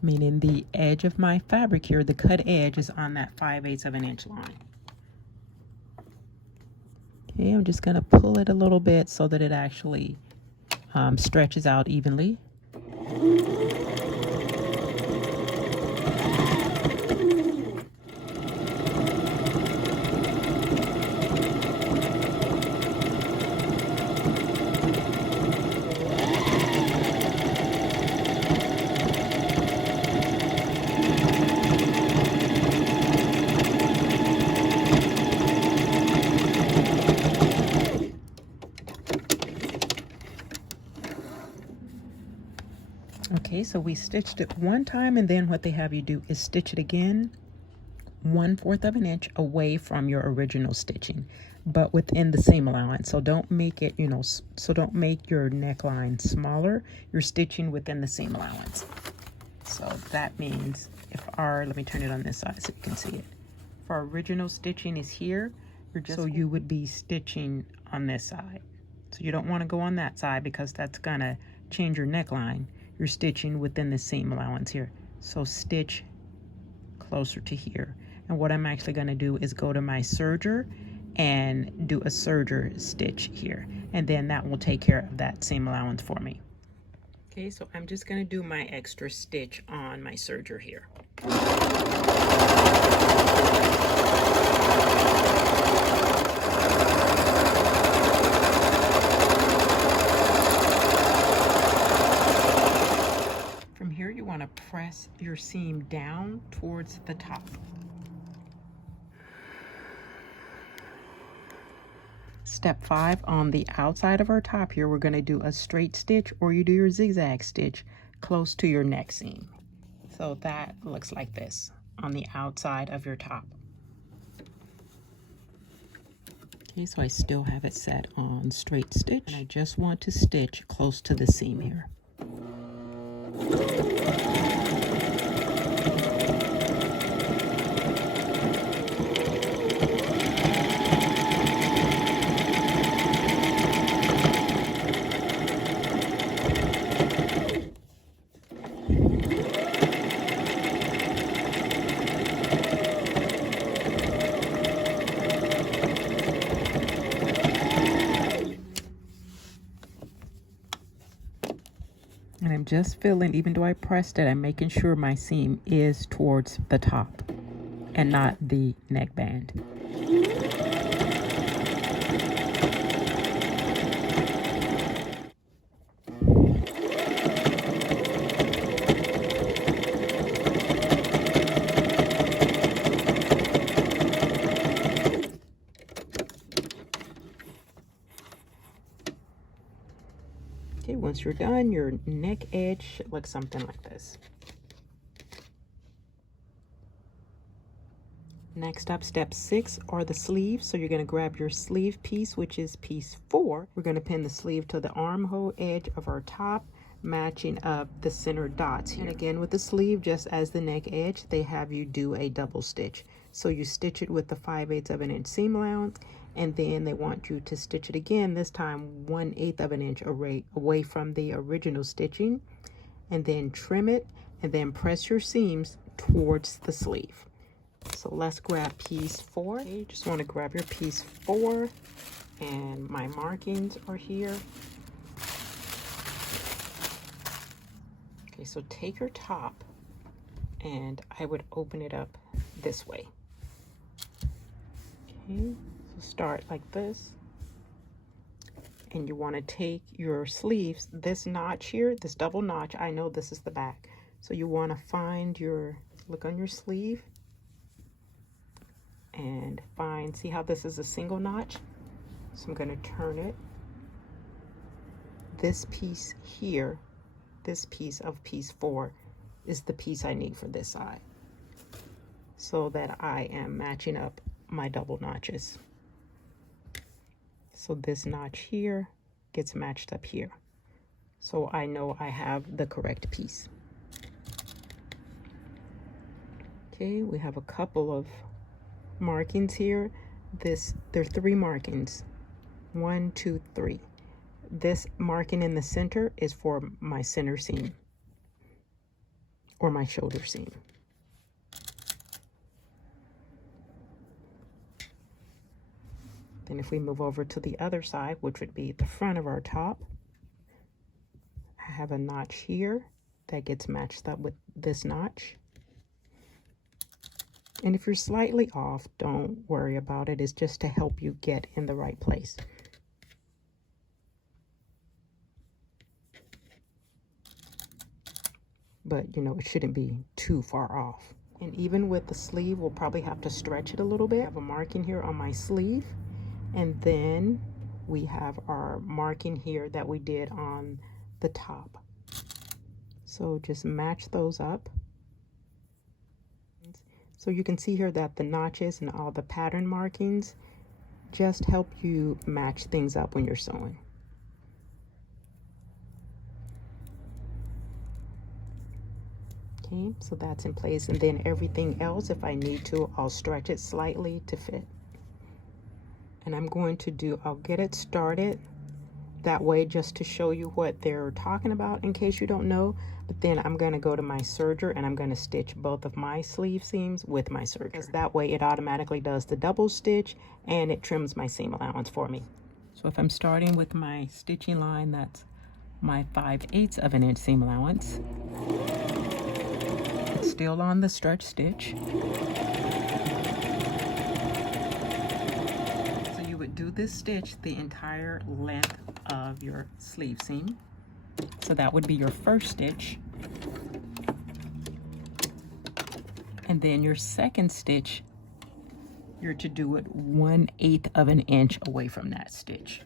meaning the edge of my fabric here, the cut edge is on that 5/8 of an inch line. Okay, I'm just gonna pull it a little bit so that it actually stretches out evenly. Okay, so we stitched it one time, and then what they have you do is stitch it again 1/4 of an inch away from your original stitching, but within the seam allowance. So don't make it, so don't make your neckline smaller. You're stitching within the seam allowance. So that means let me turn it on this side so you can see it. If our original stitching is here, so you would be stitching on this side. So you don't want to go on that side because that's gonna change your neckline. You're stitching within the seam allowance here. So stitch closer to here. And what I'm actually going to do is go to my serger and do a serger stitch here. And then that will take care of that seam allowance for me. Okay, so I'm just going to do my extra stitch on my serger here. You want to press your seam down towards the top. Step 5, on the outside of our top here, we're going to do a straight stitch, or you do your zigzag stitch close to your neck seam. So that looks like this on the outside of your top. Okay, so I still have it set on straight stitch, and I just want to stitch close to the seam here. And I'm just feeling, even though I pressed it, I'm making sure my seam is towards the top and not the neckband. Okay, once you're done, your neck edge should look something like this. Next up, step 6 are the sleeves. So you're going to grab your sleeve piece, which is piece 4. We're going to pin the sleeve to the armhole edge of our top, matching up the center dots here. And again, with the sleeve, just as the neck edge, they have you do a double stitch. So you stitch it with the 5/8 of an inch seam allowance, and then they want you to stitch it again, this time 1/8 of an inch away from the original stitching, and then trim it, and then press your seams towards the sleeve. So let's grab piece 4. Okay, you just want to grab your piece 4, and my markings are here. Okay, so take your top, and I would open it up this way. Okay, so start like this, and you want to take your sleeves, this notch here, this double notch, I know this is the back, so you want to find look on your sleeve and see how this is a single notch. So I'm going to turn it. This piece here, this piece of piece 4 is the piece I need for this side, so that I am matching up my double notches. So this notch here gets matched up here, so I know I have the correct piece. Okay, we have a couple of markings here. There are 3 markings, 1, 2, 3. This marking in the center is for my center seam, or my shoulder seam. Then if we move over to the other side, which would be the front of our top, I have a notch here that gets matched up with this notch. And if you're slightly off, don't worry about it. It's just to help you get in the right place. But you know, it shouldn't be too far off. And even with the sleeve, we'll probably have to stretch it a little bit. I have a marking here on my sleeve. And then we have our marking here that we did on the top. So just match those up. So you can see here that the notches and all the pattern markings just help you match things up when you're sewing. Okay, so that's in place. And then everything else, if I need to, I'll stretch it slightly to fit. And I'm going to I'll get it started that way just to show you what they're talking about in case you don't know. But then I'm going to go to my serger and I'm going to stitch both of my sleeve seams with my serger. Because that way it automatically does the double stitch and it trims my seam allowance for me. So if I'm starting with my stitching line, that's my 5/8 of an inch seam allowance. It's still on the stretch stitch. So you would do this stitch the entire length of your sleeve seam. So that would be your first stitch. And then your second stitch, you're to do it 1/8 of an inch away from that stitch.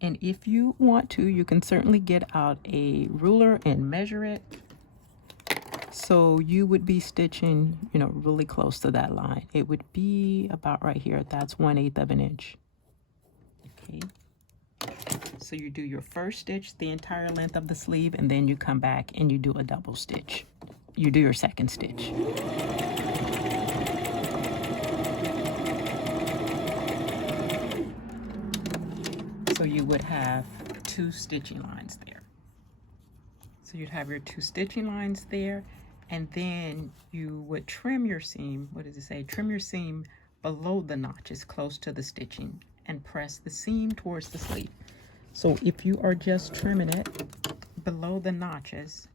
And if you want to, you can certainly get out a ruler and measure it. So you would be stitching, you know, really close to that line. It would be about right here. That's 1/8 of an inch. Okay. So you do your first stitch the entire length of the sleeve, and then you come back and you do a double stitch. You do your second stitch. So you would have 2 stitching lines there. So you'd have your 2 stitching lines there, and then you would trim your seam. What does it say? Trim your seam below the notches close to the stitching and press the seam towards the sleeve. So if you are just trimming it below the notches,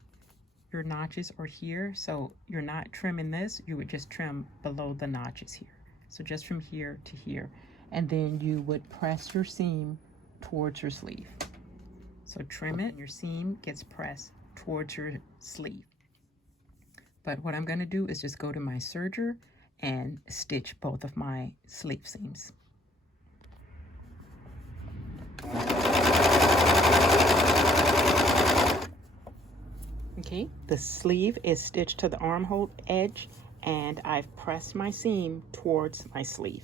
your notches are here. So you're not trimming this, you would just trim below the notches here. So just from here to here. And then you would press your seam towards your sleeve. So trim it, and your seam gets pressed towards your sleeve. But what I'm going to do is just go to my serger and stitch both of my sleeve seams. Okay, the sleeve is stitched to the armhole edge, and I've pressed my seam towards my sleeve.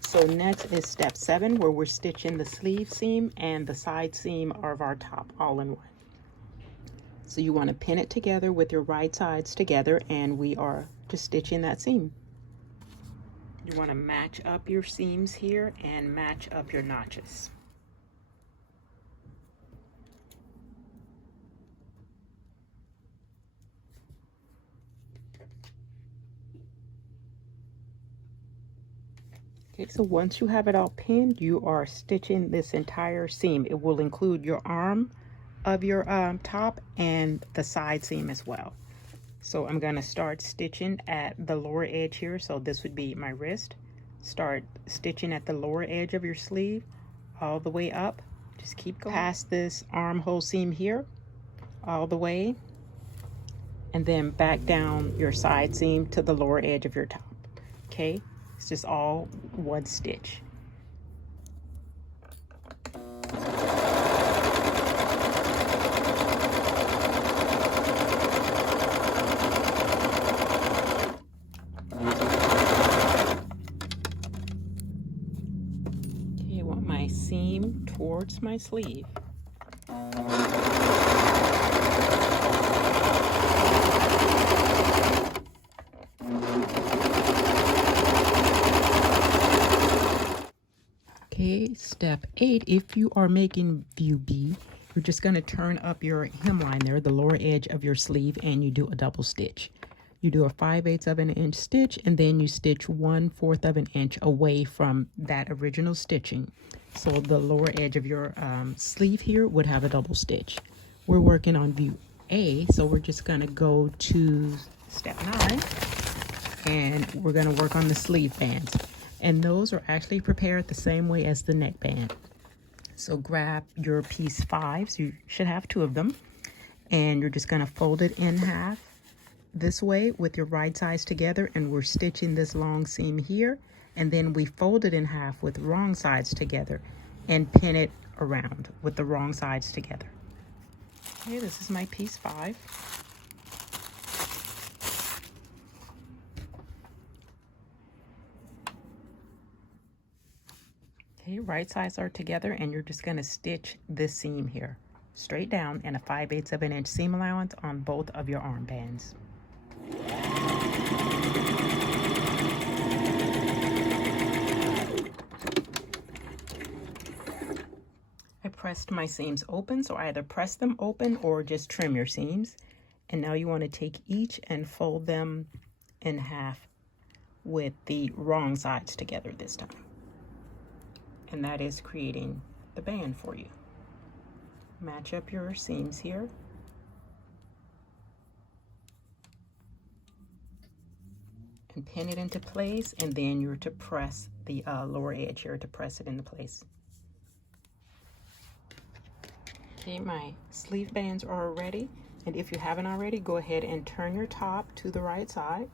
So next is step 7, where we're stitching the sleeve seam and the side seam of our top all in one. So you want to pin it together with your right sides together, and we are just stitching that seam. You want to match up your seams here and match up your notches. Okay, so once you have it all pinned, you are stitching this entire seam. It will include your arm of your top and the side seam as well. So I'm going to start stitching at the lower edge here. So this would be my wrist. Start stitching at the lower edge of your sleeve all the way up. Just keep going past this armhole seam here all the way, and then back down your side seam to the lower edge of your top. Okay, it's just all one stitch. Okay, I want my seam towards my sleeve. Okay, step 8, if you are making view B, you're just going to turn up your hemline there, the lower edge of your sleeve, and you do a double stitch. You do a 5/8 of an inch stitch, and then you stitch 1/4 of an inch away from that original stitching. So the lower edge of your sleeve here would have a double stitch. We're working on view A, so we're just going to go to step 9, and we're going to work on the sleeve bands. And those are actually prepared the same way as the neckband. So grab your piece 5s, you should have 2 of them, and you're just going to fold it in half this way with your right sides together, and we're stitching this long seam here, and then we fold it in half with wrong sides together and pin it around with the wrong sides together. Okay, this is my piece 5. Okay, right sides are together, and you're just going to stitch this seam here straight down and a 5/8 of an inch seam allowance on both of your armbands. I pressed my seams open, so either press them open or just trim your seams. And now you want to take each and fold them in half with the wrong sides together this time. And that is creating the band for you. Match up your seams here. And pin it into place, and then you're to press the lower edge here to press it into place. Okay, my sleeve bands are ready, and if you haven't already, go ahead and turn your top to the right side.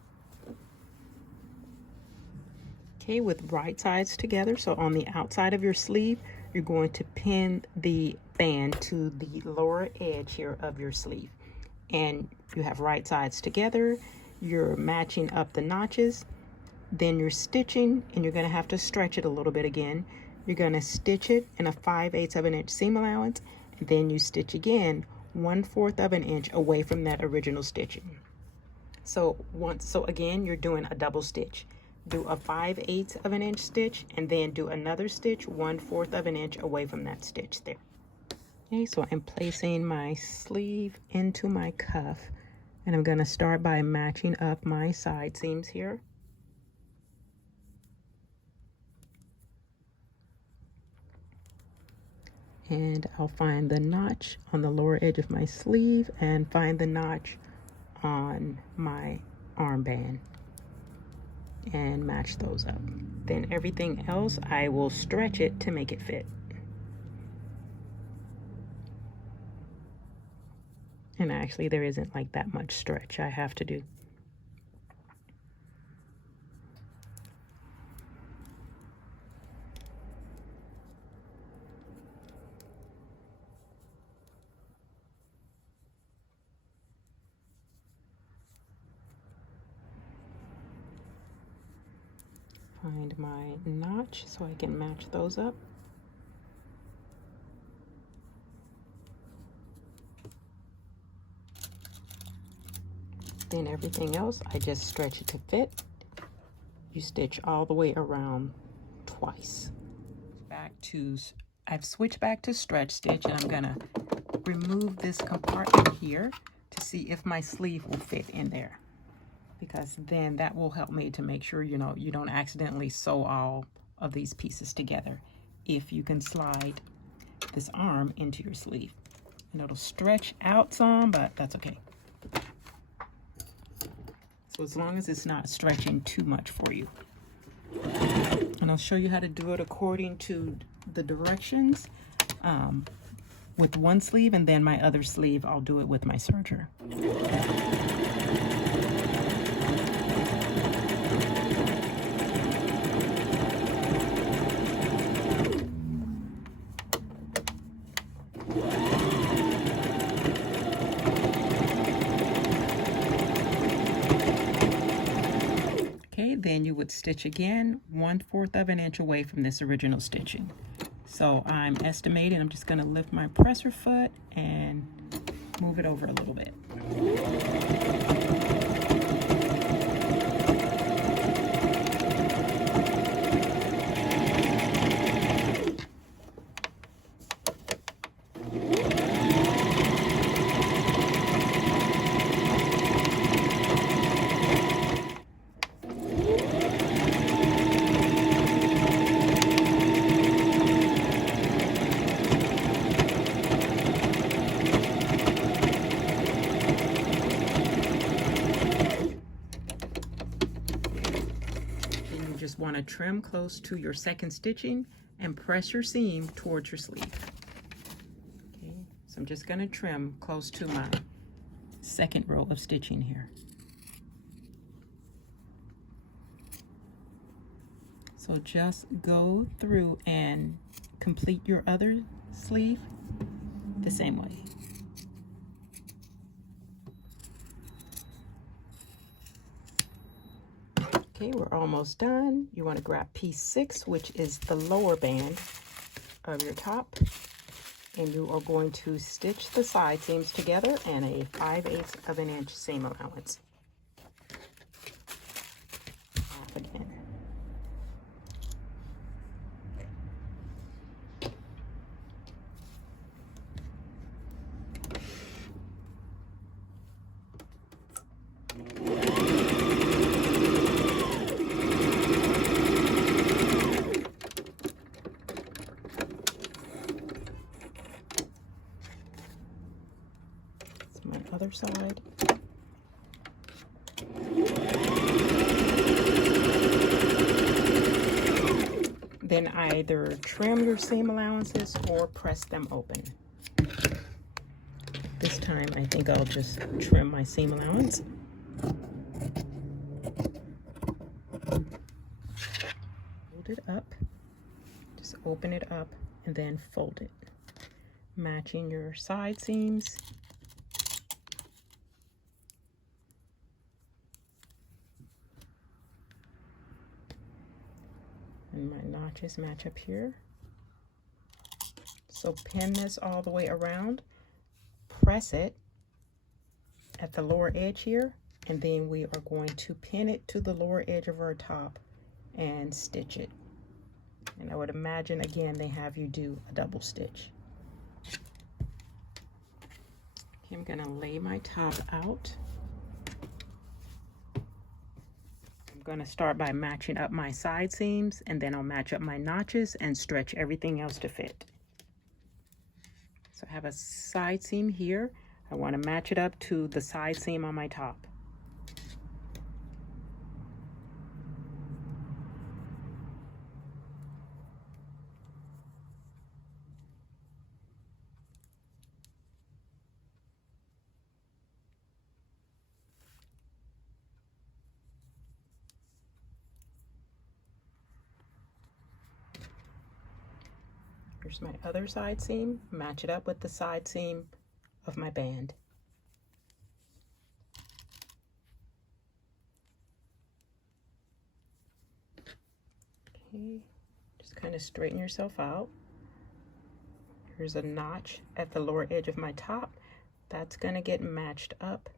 Okay, with right sides together, so on the outside of your sleeve, you're going to pin the band to the lower edge here of your sleeve. And you have right sides together, you're matching up the notches, then you're stitching, and you're going to have to stretch it a little bit again. You're going to stitch it in a 5/8 of an inch seam allowance, and then you stitch again 1/4 of an inch away from that original stitching. So again, you're doing a double stitch. Do a 5/8 of an inch stitch, and then do another stitch 1/4 of an inch away from that stitch there. Okay, so I'm placing my sleeve into my cuff, and I'm going to start by matching up my side seams here. And I'll find the notch on the lower edge of my sleeve and find the notch on my armband and match those up. Then everything else, I will stretch it to make it fit. And actually, there isn't like that much stretch I have to do. Find my notch so I can match those up. Then everything else, I just stretch it to fit. You stitch all the way around twice. I've switched back to stretch stitch, and I'm gonna remove this compartment here to see if my sleeve will fit in there, because then that will help me to make sure, you know, you don't accidentally sew all of these pieces together if you can slide this arm into your sleeve. And it'll stretch out some, but that's okay. So as long as it's not stretching too much for you. And I'll show you how to do it according to the directions with one sleeve, and then my other sleeve, I'll do it with my serger. Okay, then you would stitch again 1/4 of an inch away from this original stitching. So I'm estimating, I'm just going to lift my presser foot and move it over a little bit. to trim close to your second stitching and press your seam towards your sleeve. Okay, so I'm just going to trim close to my second row of stitching here. So just go through and complete your other sleeve the same way. Okay, we're almost done. You want to grab piece 6, which is the lower band of your top, and you are going to stitch the side seams together and a 5/8 of an inch seam allowance. Half again. My other side. Then either trim your seam allowances or press them open. This time I think I'll just trim my seam allowance. Fold it up, just open it up and then fold it, matching your side seams. And my notches match up here. So pin this all the way around, press it at the lower edge here, and then we are going to pin it to the lower edge of our top and stitch it. And I would imagine again they have you do a double stitch. Okay, I'm gonna lay my top out. I'm going to start by matching up my side seams, and then I'll match up my notches and stretch everything else to fit. So I have a side seam here. I want to match it up to the side seam on my top. Here's my other side seam, match it up with the side seam of my band. Okay, just kind of straighten yourself out. Here's a notch at the lower edge of my top. That's going to get matched up.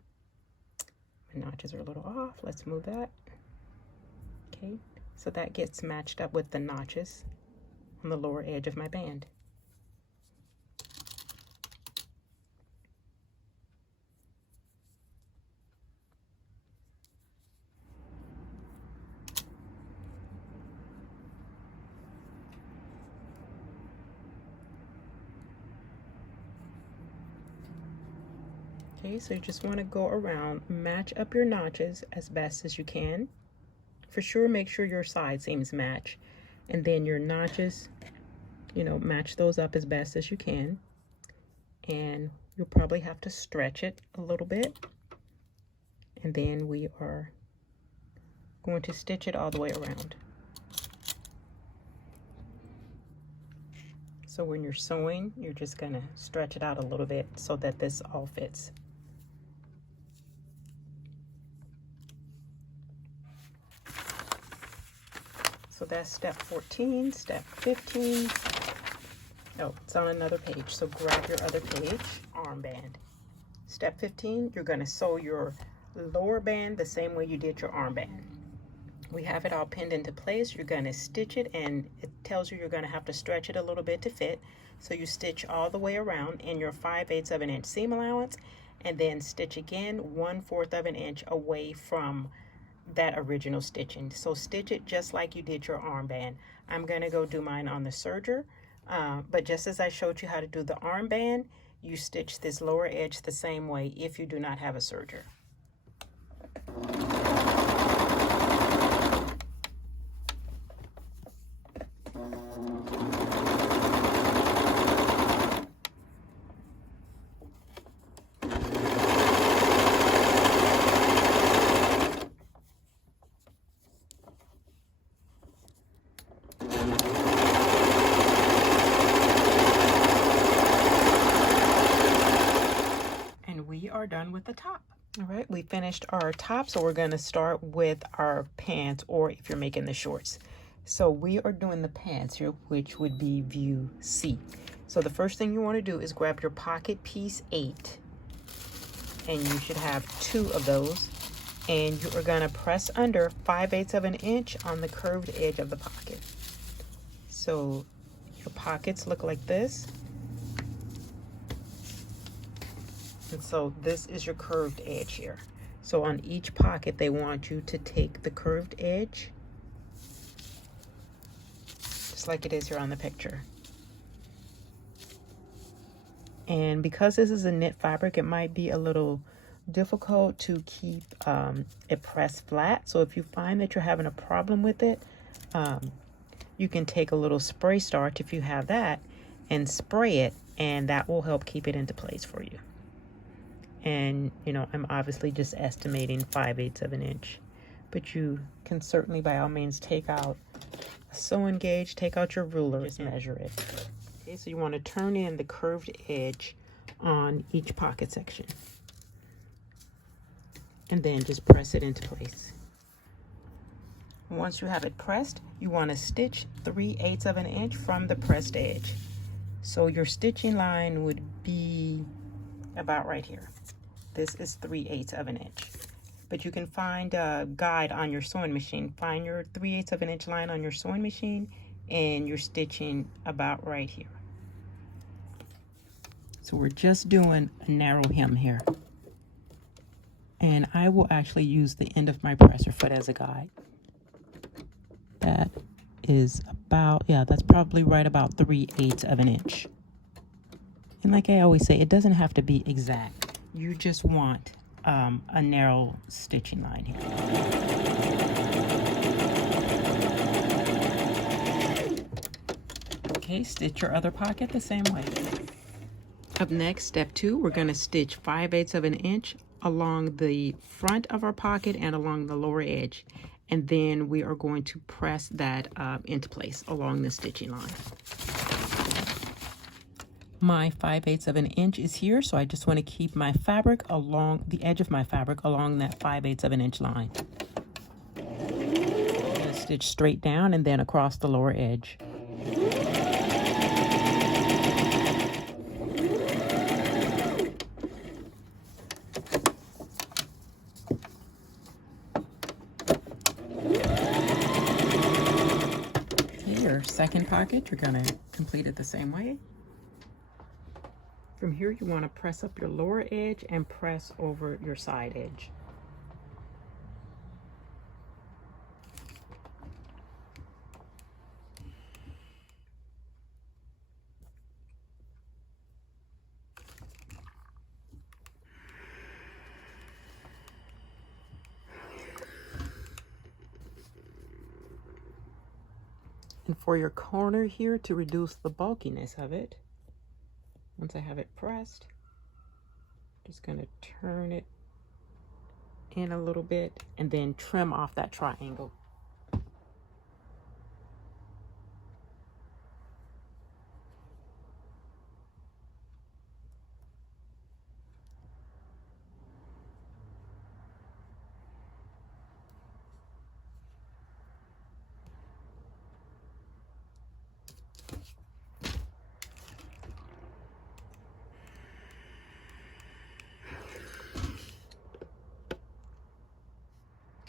My notches are a little off. Let's move that. Okay, so that gets matched up with the notches on the lower edge of my band. Okay, so you just want to go around, match up your notches as best as you can. For sure, make sure your side seams match, and then your notches, match those up as best as you can. And you'll probably have to stretch it a little bit, and then we are going to stitch it all the way around. So when you're sewing, you're just going to stretch it out a little bit so that this all fits. So that's step 14. Step 15. Oh, it's on another page. So grab your other page, armband. Step 15, you're going to sew your lower band the same way you did your armband. We have it all pinned into place. You're going to stitch it, and it tells you you're going to have to stretch it a little bit to fit. So you stitch all the way around in your 5/8 of an inch seam allowance, and then stitch again 1/4 of an inch away from that original stitching. So stitch it just like you did your armband. I'm going to go do mine on the serger, but just as I showed you how to do the armband, you stitch this lower edge the same way if you do not have a serger. are done with the top. All right, we finished our top, so we're gonna start with our pants, or if you're making the shorts. So we are doing the pants here, which would be view C. So the first thing you wanna do is grab your pocket piece 8, and you should have 2 of those. And you are gonna press under 5/8 of an inch on the curved edge of the pocket. So your pockets look like this. And so this is your curved edge here. So on each pocket, they want you to take the curved edge, just like it is here on the picture. And because this is a knit fabric, it might be a little difficult to keep it pressed flat. So if you find that you're having a problem with it, you can take a little spray starch, if you have that, and spray it, and that will help keep it into place for you. And you know, I'm obviously just estimating 5/8 of an inch, but you can certainly by all means take out a sewing gauge, take out your ruler, and measure it. Okay, so you want to turn in the curved edge on each pocket section, and then just press it into place. Once you have it pressed, you want to stitch 3/8 of an inch from the pressed edge. So your stitching line would be about right here. This is 3/8 of an inch. But you can find a guide on your sewing machine. Find your 3/8 of an inch line on your sewing machine, and you're stitching about right here. So we're just doing a narrow hem here. And I will actually use the end of my presser foot as a guide. That is about, yeah, that's probably right about 3/8 of an inch. And like I always say, it doesn't have to be exact. You just want a narrow stitching line here. Okay, stitch your other pocket the same way. Up next, step 2, we're going to stitch 5/8 of an inch along the front of our pocket and along the lower edge. And then we are going to press that into place along the stitching line. My 5/8 of an inch is here, so I just want to keep my fabric along the edge of my fabric along that 5/8 of an inch line. I'm going to stitch straight down and then across the lower edge. Okay, your second pocket, you're going to complete it the same way. From here, you want to press up your lower edge and press over your side edge. And for your corner here, to reduce the bulkiness of it, once I have it pressed, just going to turn it in a little bit and then trim off that triangle.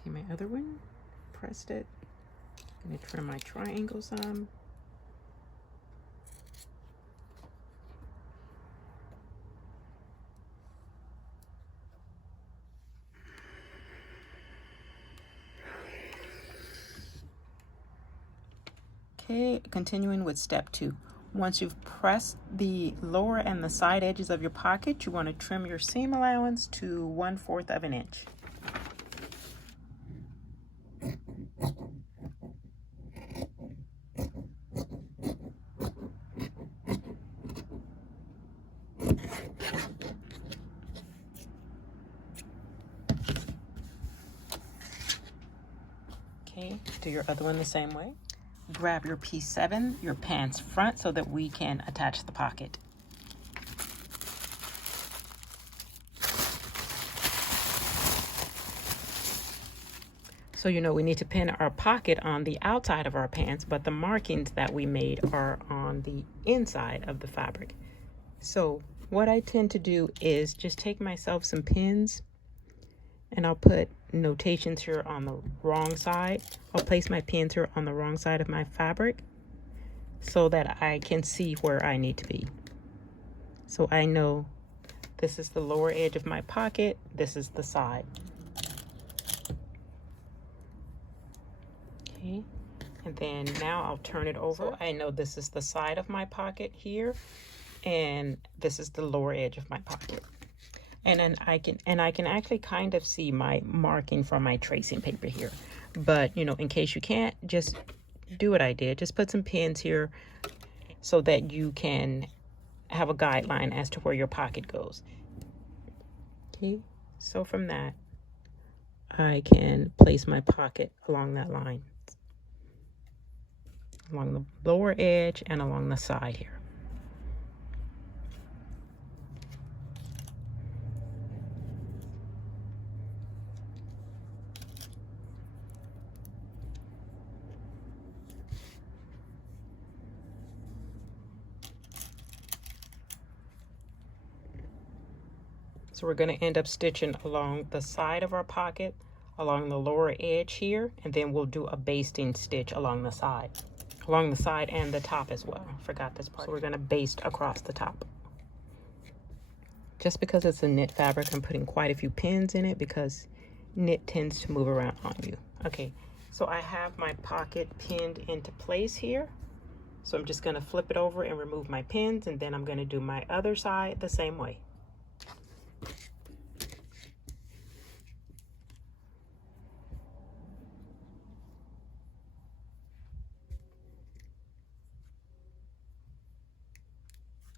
My other one, pressed it. I'm going to trim my triangle some. Okay, continuing with step 2. Once you've pressed the lower and the side edges of your pocket, you want to trim your seam allowance to 1/4 of an inch. Okay, do your other one the same way. Grab your piece 7, your pants front, so that we can attach the pocket. So you know we need to pin our pocket on the outside of our pants, but the markings that we made are on the inside of the fabric. So what I tend to do is just take myself some pins, and I'll put notations here on the wrong side. I'll place my pins here on the wrong side of my fabric so that I can see where I need to be. So I know this is the lower edge of my pocket, this is the side. Okay, and then now I'll turn it over. So I know this is the side of my pocket here, and this is the lower edge of my pocket. And then I can actually kind of see my marking from my tracing paper here. But you know, in case you can't, just do what I did. Just put some pins here so that you can have a guideline as to where your pocket goes. Okay, so from that, I can place my pocket along that line, along the lower edge and along the side here. So we're going to end up stitching along the side of our pocket, along the lower edge here, and then we'll do a basting stitch along the side and the top as well. Forgot this part. So we're going to baste across the top. Just because it's a knit fabric, I'm putting quite a few pins in it because knit tends to move around on you. Okay, so I have my pocket pinned into place here. So I'm just going to flip it over and remove my pins, and then I'm going to do my other side the same way.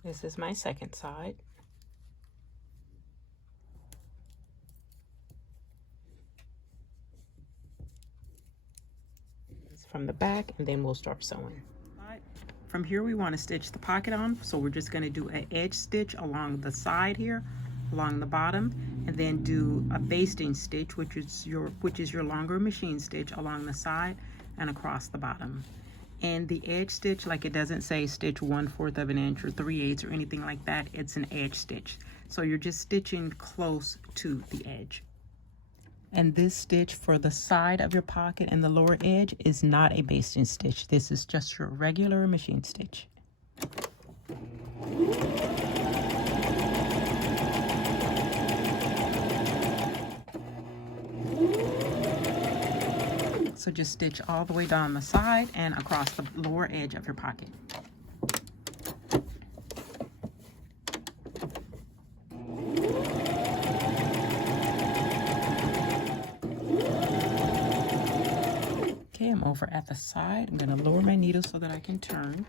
This is my second side. It's from the back, and then we'll start sewing. From here we want to stitch the pocket on, so we're just going to do an edge stitch along the side here, along the bottom, and then do a basting stitch, which is your longer machine stitch along the side and across the bottom. And the edge stitch, like it doesn't say stitch 1/4 of an inch or 3/8 or anything like that, it's an edge stitch. So you're just stitching close to the edge. And this stitch for the side of your pocket and the lower edge is not a basting stitch. This is just your regular machine stitch. So just stitch all the way down the side and across the lower edge of your pocket. Okay, I'm over at the side. I'm going to lower my needle so that I can turn.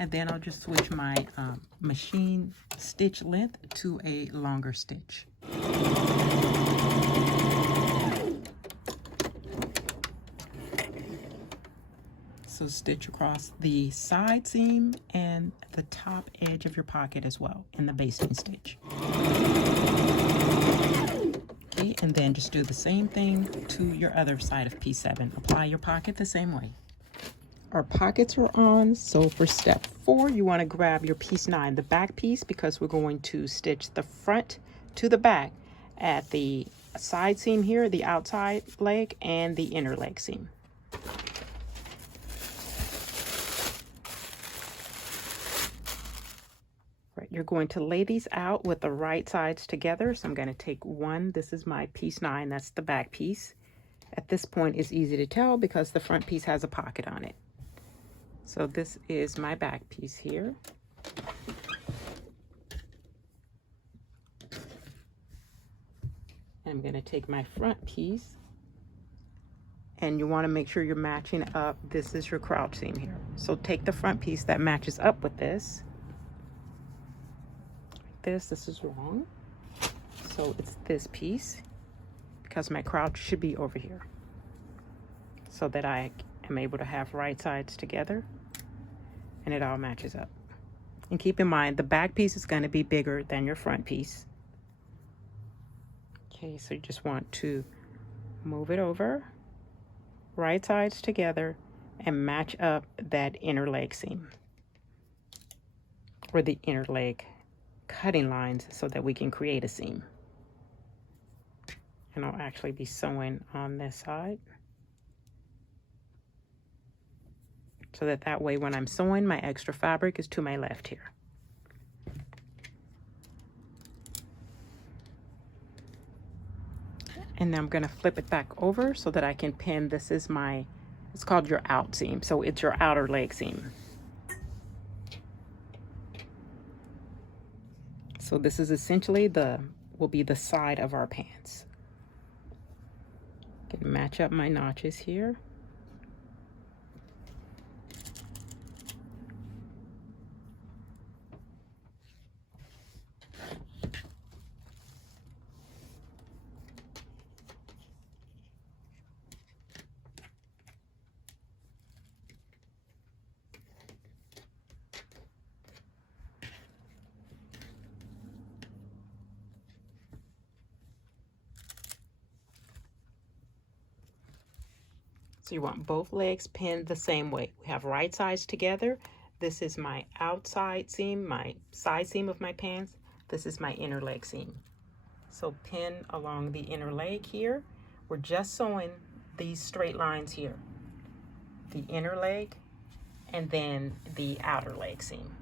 And then I'll just switch my machine stitch length to a longer stitch. So stitch across the side seam and the top edge of your pocket as well in the basting stitch. Okay, and then just do the same thing to your other side of piece 7. Apply your pocket the same way. Our pockets are on, so for step 4, you want to grab your piece 9, the back piece, because we're going to stitch the front to the back at the side seam here, the outside leg, and the inner leg seam. You're going to lay these out with the right sides together. So I'm going to take one. This is my piece 9. That's the back piece. At this point, it's easy to tell because the front piece has a pocket on it. So this is my back piece here. I'm going to take my front piece. And you want to make sure you're matching up. This is your crouch seam here. So take the front piece that matches up with this. This is wrong, so it's this piece because my crouch should be over here so that I am able to have right sides together and it all matches up. And keep in mind the back piece is going to be bigger than your front piece. Okay, so you just want to move it over right sides together and match up that inner leg seam, or the inner leg cutting lines, so that we can create a seam. And I'll actually be sewing on this side, so that way when I'm sewing, my extra fabric is to my left here. And then I'm going to flip it back over so that I can pin. This is my, it's called your out seam, so it's your outer leg seam. So this is essentially will be the side of our pants. Can match up my notches here. So you want both legs pinned the same way. We have right sides together. This is my outside seam, my side seam of my pants. This is my inner leg seam. So pin along the inner leg here. We're just sewing these straight lines here. The inner leg and then the outer leg seam.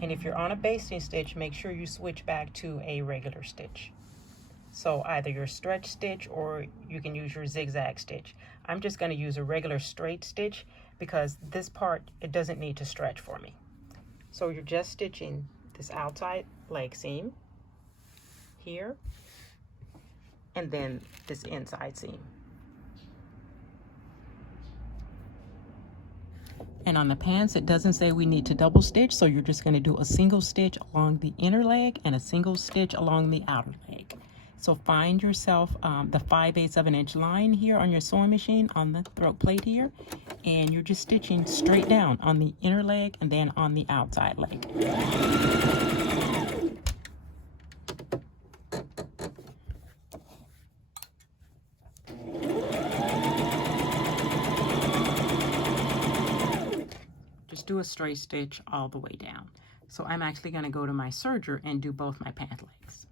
And if you're on a basting stitch, make sure you switch back to a regular stitch. So either your stretch stitch or you can use your zigzag stitch. I'm just going to use a regular straight stitch because this part, it doesn't need to stretch for me. So you're just stitching this outside leg seam here and then this inside seam. And on the pants, it doesn't say we need to double stitch, so you're just going to do a single stitch along the inner leg and a single stitch along the outer leg. So find yourself the 5/8 of an inch line here on your sewing machine on the throat plate here, and you're just stitching straight down on the inner leg and then on the outside leg. Just do a straight stitch all the way down. So I'm actually going to go to my serger and do both my pant legs.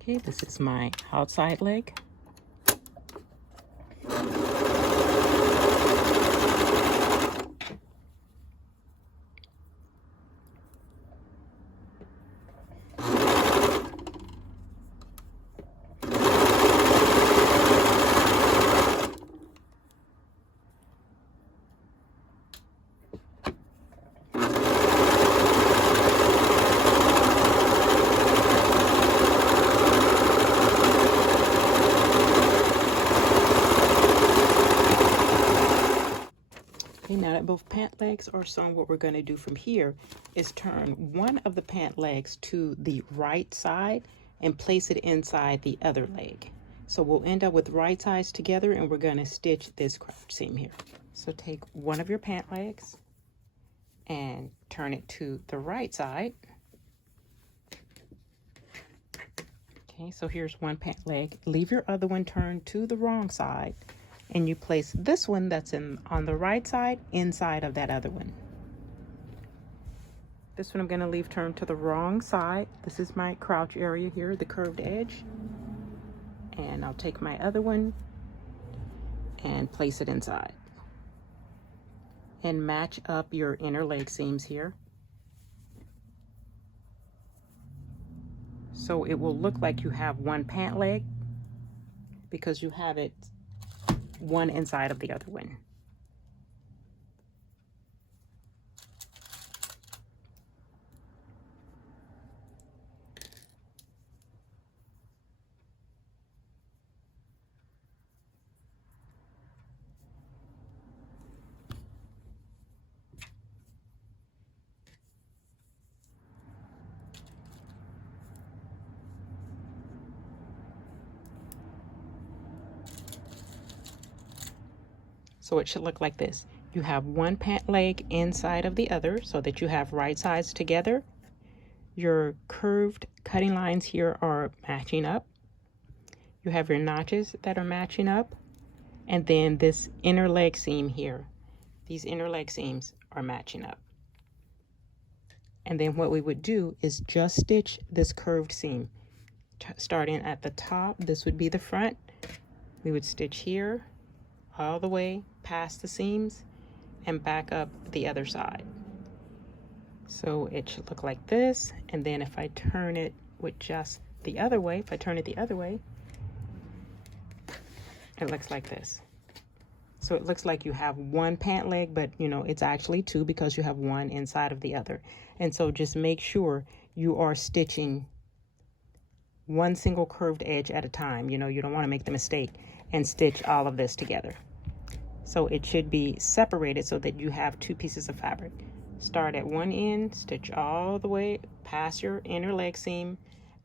Okay, this is my outside leg. Now that both pant legs are sewn, what we're going to do from here is turn one of the pant legs to the right side and place it inside the other leg. So we'll end up with right sides together, and we're going to stitch this crouch seam here. So take one of your pant legs and turn it to the right side. Okay, so here's one pant leg. Leave your other one turned to the wrong side, and you place this one that's on the right side inside of that other one. This one I'm going to leave turned to the wrong side. This is my crouch area here, the curved edge. And I'll take my other one and place it inside. And match up your inner leg seams here. So it will look like you have one pant leg because you have it one inside of the other one. So it should look like this. You have one pant leg inside of the other so that you have right sides together. Your curved cutting lines here are matching up. You have your notches that are matching up. And then this inner leg seam here. These inner leg seams are matching up. And then what we would do is just stitch this curved seam. Starting at the top, this would be the front. We would stitch here all the way past the seams and back up the other side. So it should look like this. And then if I turn it with just the other way, if I turn it the other way, it looks like this. So it looks like you have one pant leg, but you know, it's actually two because you have one inside of the other. And so just make sure you are stitching one single curved edge at a time. You know, you don't want to make the mistake and stitch all of this together. So it should be separated so that you have two pieces of fabric. Start at one end, stitch all the way past your inner leg seam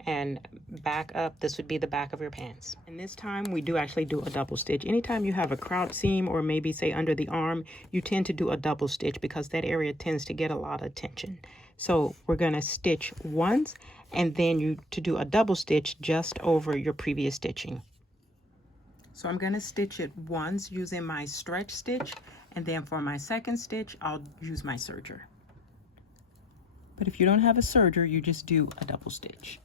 and back up. This would be the back of your pants. And this time we do actually do a double stitch. Anytime you have a crouch seam or maybe say under the arm, you tend to do a double stitch because that area tends to get a lot of tension. So we're gonna stitch once and then to do a double stitch just over your previous stitching. So I'm gonna stitch it once using my stretch stitch, and then for my second stitch, I'll use my serger. But if you don't have a serger, you just do a double stitch.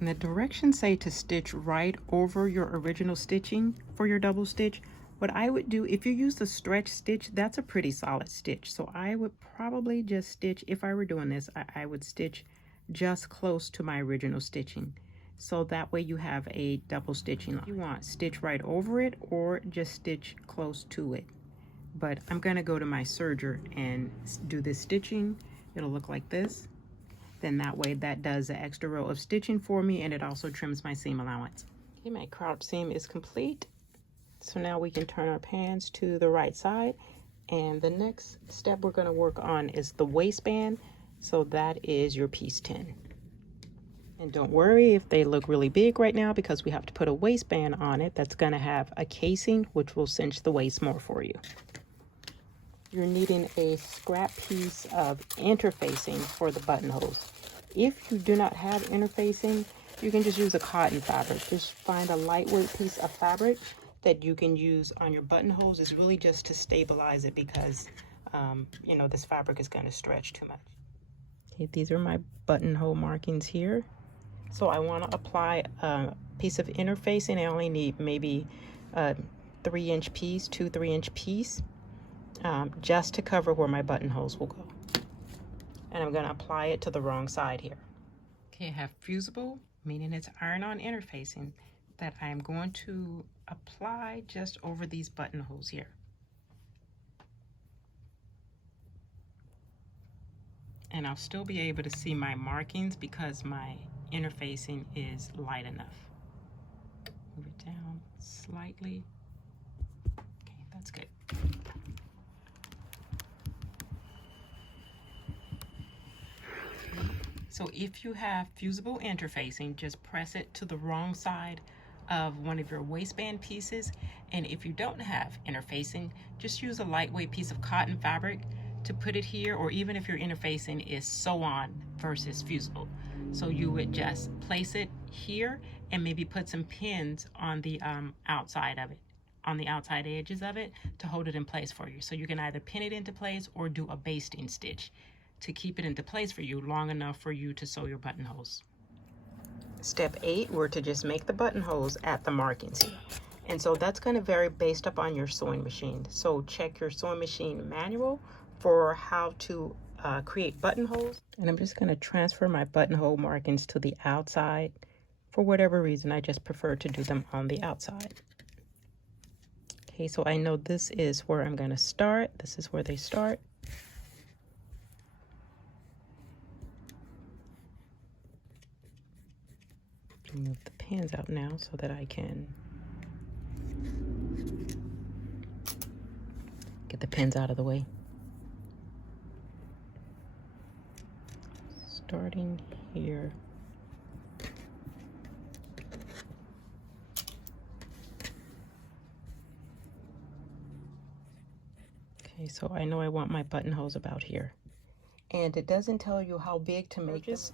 And the directions say to stitch right over your original stitching for your double stitch. What I would do, if you use the stretch stitch, that's a pretty solid stitch. So I would probably just stitch, if I were doing this, I would stitch just close to my original stitching. So that way you have a double stitching line. You want stitch right over it or just stitch close to it. But I'm gonna go to my serger and do this stitching. It'll look like this. Then that way that does the extra row of stitching for me, and it also trims my seam allowance. Okay, my crouch seam is complete. So now we can turn our pants to the right side. And the next step we're gonna work on is the waistband. So that is your piece 10. And don't worry if they look really big right now because we have to put a waistband on it that's gonna have a casing which will cinch the waist more for you. You're needing a scrap piece of interfacing for the buttonholes. If you do not have interfacing, you can just use a cotton fabric. Just find a lightweight piece of fabric that you can use on your buttonholes. It's really just to stabilize it because, you know, this fabric is going to stretch too much. Okay, these are my buttonhole markings here. So I want to apply a piece of interfacing. I only need maybe a 3-inch piece, 2 3-inch piece. Just to cover where my buttonholes will go. And I'm going to apply it to the wrong side here. Okay, I have fusible, meaning it's iron-on interfacing, that I'm going to apply just over these buttonholes here. And I'll still be able to see my markings because my interfacing is light enough. Move it down slightly. Okay, that's good. So if you have fusible interfacing, just press it to the wrong side of one of your waistband pieces. And if you don't have interfacing, just use a lightweight piece of cotton fabric to put it here, or even if your interfacing is sew-on versus fusible. So you would just place it here and maybe put some pins on the outside of it, on the outside edges of it to hold it in place for you. So you can either pin it into place or do a basting stitch to keep it into place for you long enough for you to sew your buttonholes. Step 8, we're to just make the buttonholes at the markings here. And so that's going to vary based upon your sewing machine. So check your sewing machine manual for how to create buttonholes. And I'm just going to transfer my buttonhole markings to the outside. For whatever reason, I just prefer to do them on the outside. Okay, so I know this is where I'm gonna start. This is where they start. Move the pins out now so that I can get the pins out of the way. Starting here. Okay, so I know I want my buttonholes about here. And it doesn't tell you how big to make this,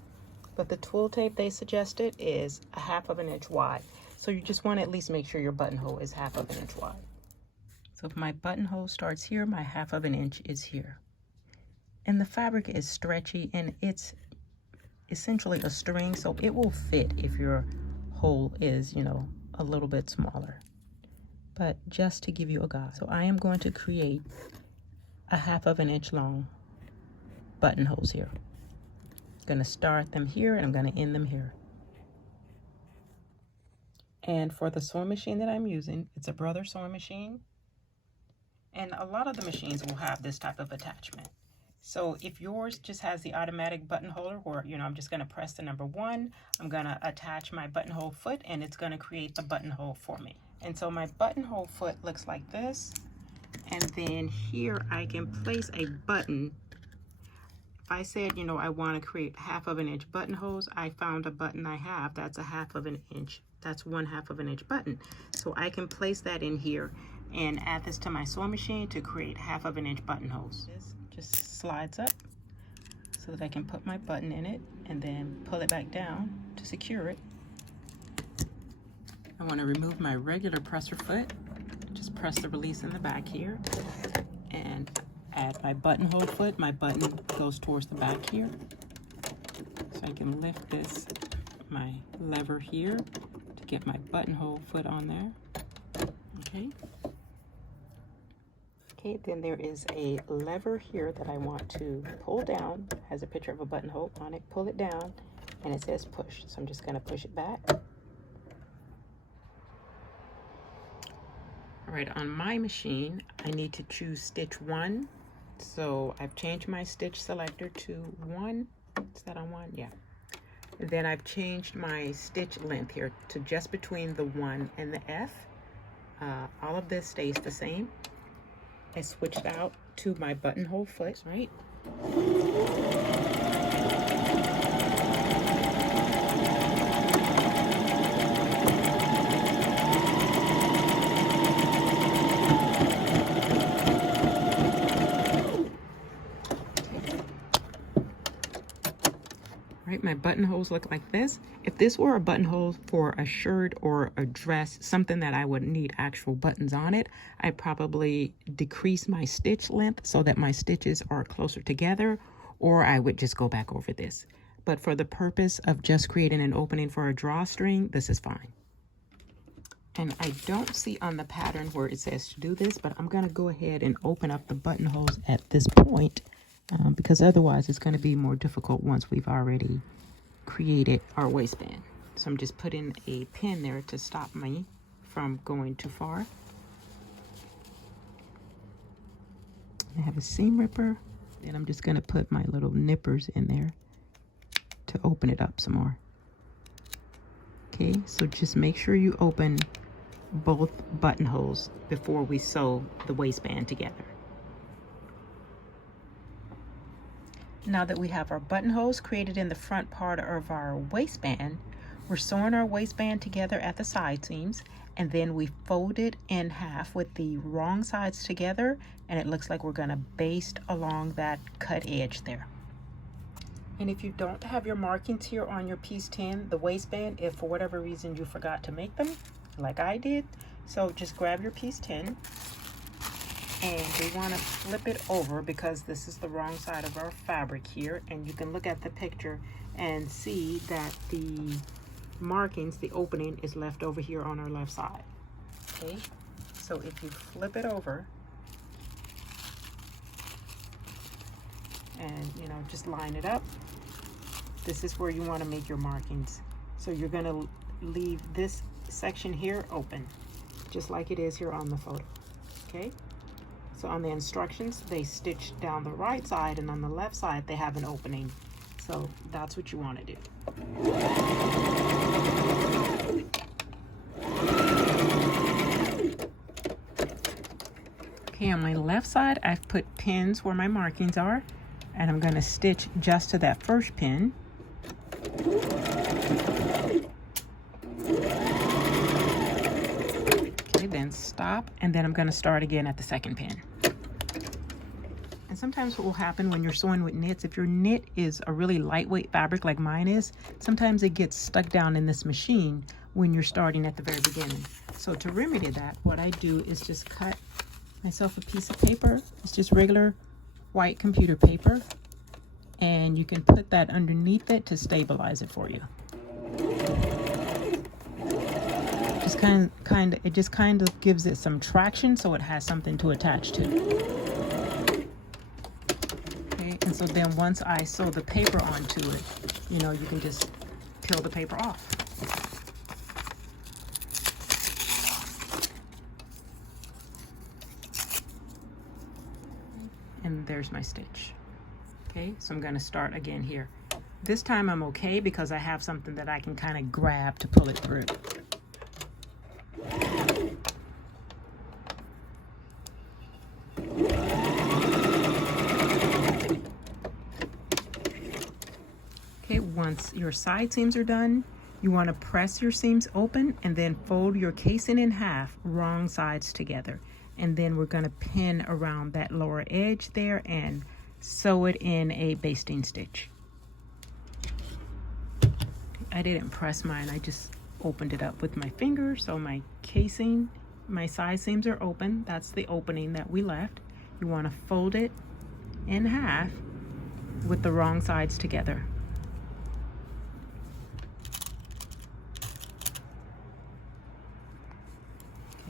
but the twill tape they suggested is 1/2 inch wide. So you just want to at least make sure your buttonhole is 1/2 inch wide. So if my buttonhole starts here, my 1/2 inch is here. And the fabric is stretchy and it's essentially a string, so it will fit if your hole is, you know, a little bit smaller. But just to give you a guide. So I am going to create 1/2 inch long buttonholes here. I'm gonna start them here and I'm gonna end them here. And for the sewing machine that I'm using, it's a Brother sewing machine. And a lot of the machines will have this type of attachment. So if yours just has the automatic buttonhole where, you know, I'm just gonna press the number 1, I'm gonna attach my buttonhole foot and it's gonna create the buttonhole for me. And so my buttonhole foot looks like this. And then here I can place a button. If I said, you know, I want to create 1/2 inch buttonholes, I found a button I have that's 1/2 inch. That's 1/2 inch button. So I can place that in here and add this to my sewing machine to create 1/2 inch buttonholes. This just slides up so that I can put my button in it and then pull it back down to secure it. I want to remove my regular presser foot. Just press the release in the back here and add my buttonhole foot. My button goes towards the back here. So I can lift this, my lever here, to get my buttonhole foot on there. Okay. Okay, then there is a lever here that I want to pull down. It has a picture of a buttonhole on it. Pull it down and it says push. So I'm just gonna push it back. All right, on my machine, I need to choose stitch 1. So I've changed my stitch selector to 1. Is that on 1? Yeah. And then I've changed my stitch length here to just between the 1 and the F. All of this stays the same. I switched out to my buttonhole foot, right? Right, my buttonholes look like this. If this were a buttonhole for a shirt or a dress, something that I would need actual buttons on it, I'd probably decrease my stitch length so that my stitches are closer together, or I would just go back over this. But for the purpose of just creating an opening for a drawstring, this is fine. And I don't see on the pattern where it says to do this, but I'm gonna go ahead and open up the buttonholes at this point. Because otherwise it's going to be more difficult once we've already created our waistband. So I'm just putting a pin there to stop me from going too far. I have a seam ripper, and I'm just going to put my little nippers in there to open it up some more. Okay, so just make sure you open both buttonholes before we sew the waistband together. Now that we have our buttonholes created in the front part of our waistband, we're sewing our waistband together at the side seams, and then we fold it in half with the wrong sides together, and it looks like we're going to baste along that cut edge there. And if you don't have your markings here on your piece 10, the waistband, if for whatever reason you forgot to make them, like I did, so just grab your piece 10. And we want to flip it over because this is the wrong side of our fabric here. And you can look at the picture and see that the markings, the opening is left over here on our left side. Okay, so if you flip it over and, you know, just line it up, this is where you want to make your markings. So you're going to leave this section here open, just like it is here on the photo. Okay, so on the instructions, they stitch down the right side, and on the left side, they have an opening. So that's what you want to do. Okay, on my left side, I've put pins where my markings are, and I'm going to stitch just to that first pin. Okay, then stop, and then I'm going to start again at the second pin. And sometimes what will happen when you're sewing with knits, if your knit is a really lightweight fabric like mine is, sometimes it gets stuck down in this machine when you're starting at the very beginning. So to remedy that, what I do is just cut myself a piece of paper. It's just regular white computer paper, and you can put that underneath it to stabilize it for you. It just kind of gives it some traction, so it has something to attach to. Okay, and so then once I sew the paper onto it, you know, you can just peel the paper off. And there's my stitch. Okay, so I'm going to start again here. This time I'm okay because I have something that I can kind of grab to pull it through. Okay, once your side seams are done, you want to press your seams open and then fold your casing in half, wrong sides together. And then we're going to pin around that lower edge there and sew it in a basting stitch. I didn't press mine, I just opened it up with my finger. So my casing, my side seams are open. That's the opening that we left. You want to fold it in half with the wrong sides together.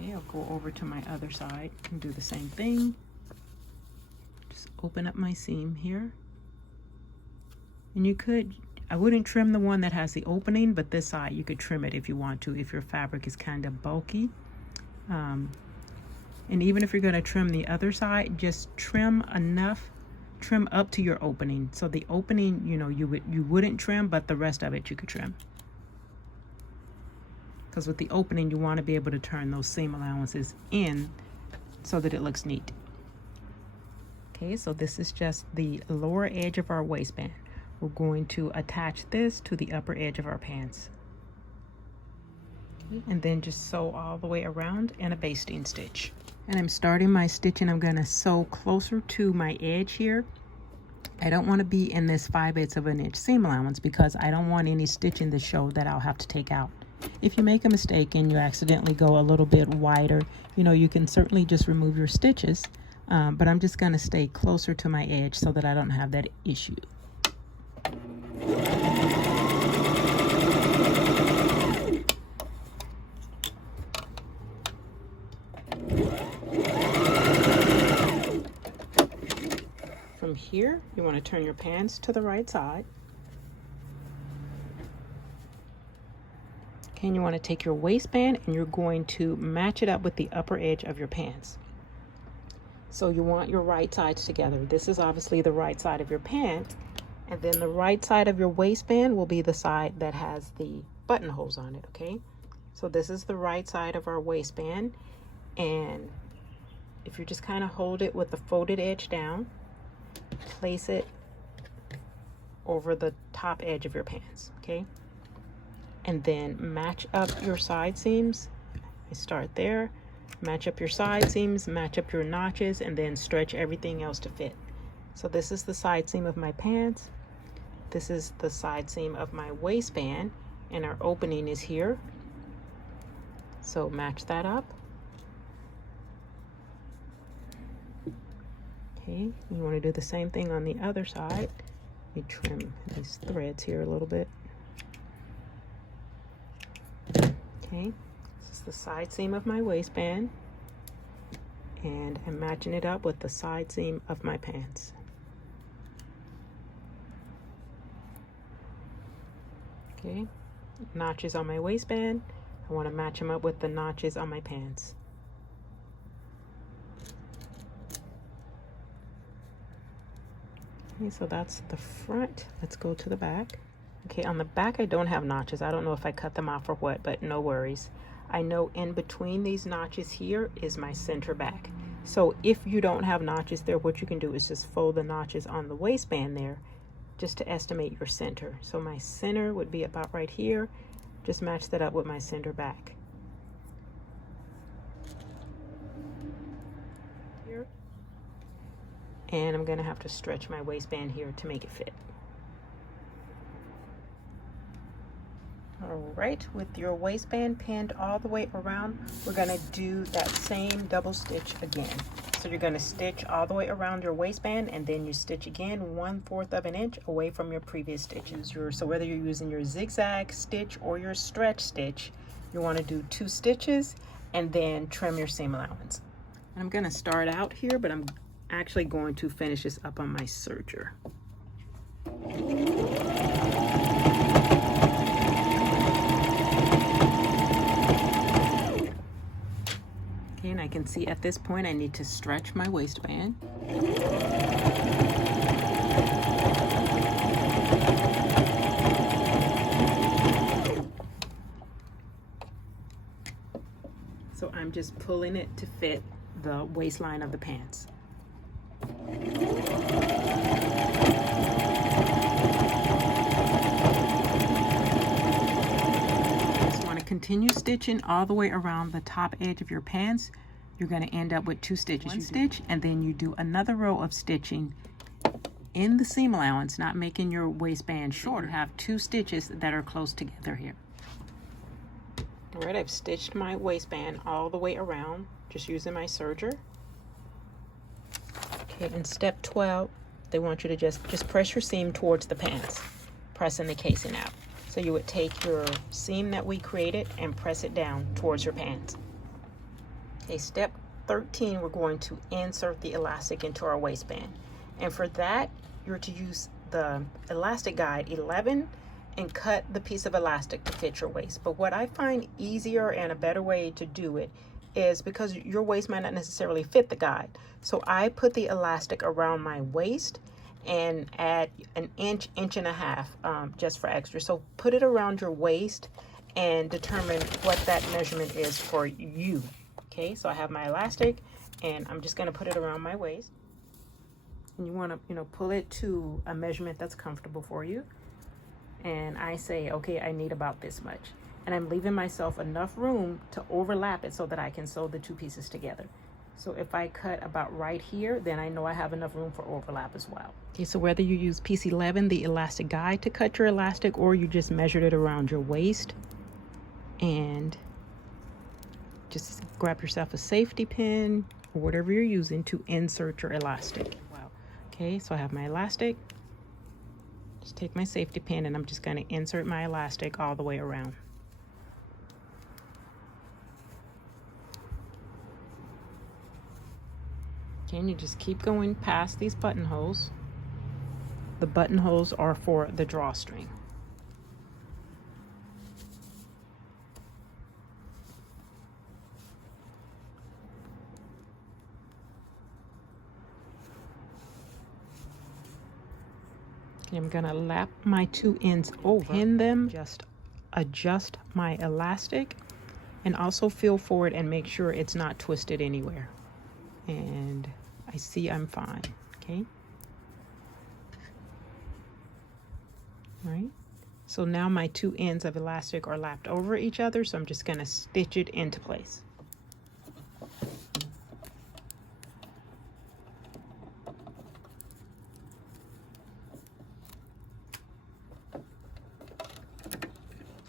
Okay, I'll go over to my other side and do the same thing. Just open up my seam here. And you could, I wouldn't trim the one that has the opening, but this side you could trim it if you want to, if your fabric is kind of bulky. And even if you're going to trim the other side, just trim enough, trim up to your opening. So the opening, you know, you wouldn't trim, but the rest of it you could trim. Because with the opening, you want to be able to turn those seam allowances in so that it looks neat. Okay, so this is just the lower edge of our waistband. We're going to attach this to the upper edge of our pants. Okay, and then just sew all the way around in a basting stitch. And I'm starting my stitching. I'm going to sew closer to my edge here. I don't want to be in this 5/8 of an inch seam allowance because I don't want any stitching to show that I'll have to take out. If you make a mistake and you accidentally go a little bit wider, you know, you can certainly just remove your stitches, but I'm just going to stay closer to my edge so that I don't have that issue. From here, you want to turn your pants to the right side. Okay, and you want to take your waistband and you're going to match it up with the upper edge of your pants. So you want your right sides together. This is obviously the right side of your pants, and then the right side of your waistband will be the side that has the buttonholes on it, okay? So this is the right side of our waistband, and if you just kind of hold it with the folded edge down, place it over the top edge of your pants, okay? And then match up your side seams. I start there, match up your side seams, match up your notches, and then stretch everything else to fit. So this is the side seam of my pants. This is the side seam of my waistband, and our opening is here. So match that up. Okay, you want to do the same thing on the other side. Let me trim these threads here a little bit. Okay, this is the side seam of my waistband, and I'm matching it up with the side seam of my pants. Okay, notches on my waistband, I want to match them up with the notches on my pants. Okay, so that's the front. Let's go to the back. Okay, on the back I don't have notches. I don't know if I cut them off or what, but no worries. I know in between these notches here is my center back. So if you don't have notches there, what you can do is just fold the notches on the waistband there just to estimate your center. So my center would be about right here. Just match that up with my center back. Here. And I'm gonna have to stretch my waistband here to make it fit. All right, with your waistband pinned all the way around, we're gonna do that same double stitch again. So you're gonna stitch all the way around your waistband and then you stitch again 1/4 of an inch away from your previous stitches. So whether you're using your zigzag stitch or your stretch stitch, you wanna do 2 stitches and then trim your seam allowance. I'm gonna start out here, but I'm actually going to finish this up on my serger. Okay, and I can see at this point I need to stretch my waistband. So I'm just pulling it to fit the waistline of the pants. Continue stitching all the way around the top edge of your pants. You're going to end up with 2 stitches. One stitch, and then you do another row of stitching in the seam allowance, not making your waistband shorter. Have 2 stitches that are close together here. All right, I've stitched my waistband all the way around, just using my serger. Okay, in step 12, they want you to just press your seam towards the pants, pressing the casing out. So you would take your seam that we created and press it down towards your pants. Okay, step 13, we're going to insert the elastic into our waistband. And for that, you're to use the elastic guide 11 and cut the piece of elastic to fit your waist. But what I find easier and a better way to do it is because your waist might not necessarily fit the guide. So I put the elastic around my waist and add an inch, inch and a half just for extra. So put it around your waist and determine what that measurement is for you. Okay, so I have my elastic and I'm just gonna put it around my waist. And you wanna, pull it to a measurement that's comfortable for you. And I say, okay, I need about this much. And I'm leaving myself enough room to overlap it so that I can sew the 2 pieces together. So if I cut about right here, then I know I have enough room for overlap as well. Okay, so whether you use piece 11, the elastic guide, to cut your elastic, or you just measured it around your waist and just grab yourself a safety pin or whatever you're using to insert your elastic. Wow. Okay, so I have my elastic. Just take my safety pin and I'm just going to insert my elastic all the way around. Okay, and you just keep going past these buttonholes. The buttonholes are for the drawstring. Okay, I'm gonna lap my 2 ends over, pin them, just adjust my elastic, and also feel for it and make sure it's not twisted anywhere. And I see I'm fine, okay? All right, so now my 2 ends of elastic are lapped over each other, so I'm just gonna stitch it into place.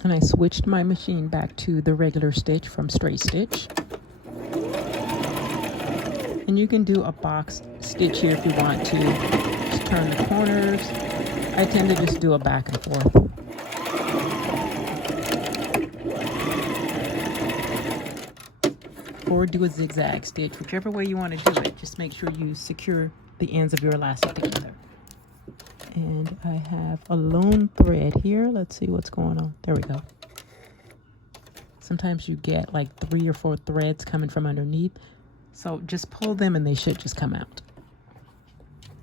And I switched my machine back to the regular stitch from straight stitch. And you can do a box stitch here if you want to. Just turn the corners. I tend to just do a back and forth. Or do a zigzag stitch, whichever way you want to do it. Just make sure you secure the ends of your elastic together. And I have a lone thread here. Let's see what's going on. There we go. Sometimes you get like 3 or 4 threads coming from underneath. So just pull them and they should just come out.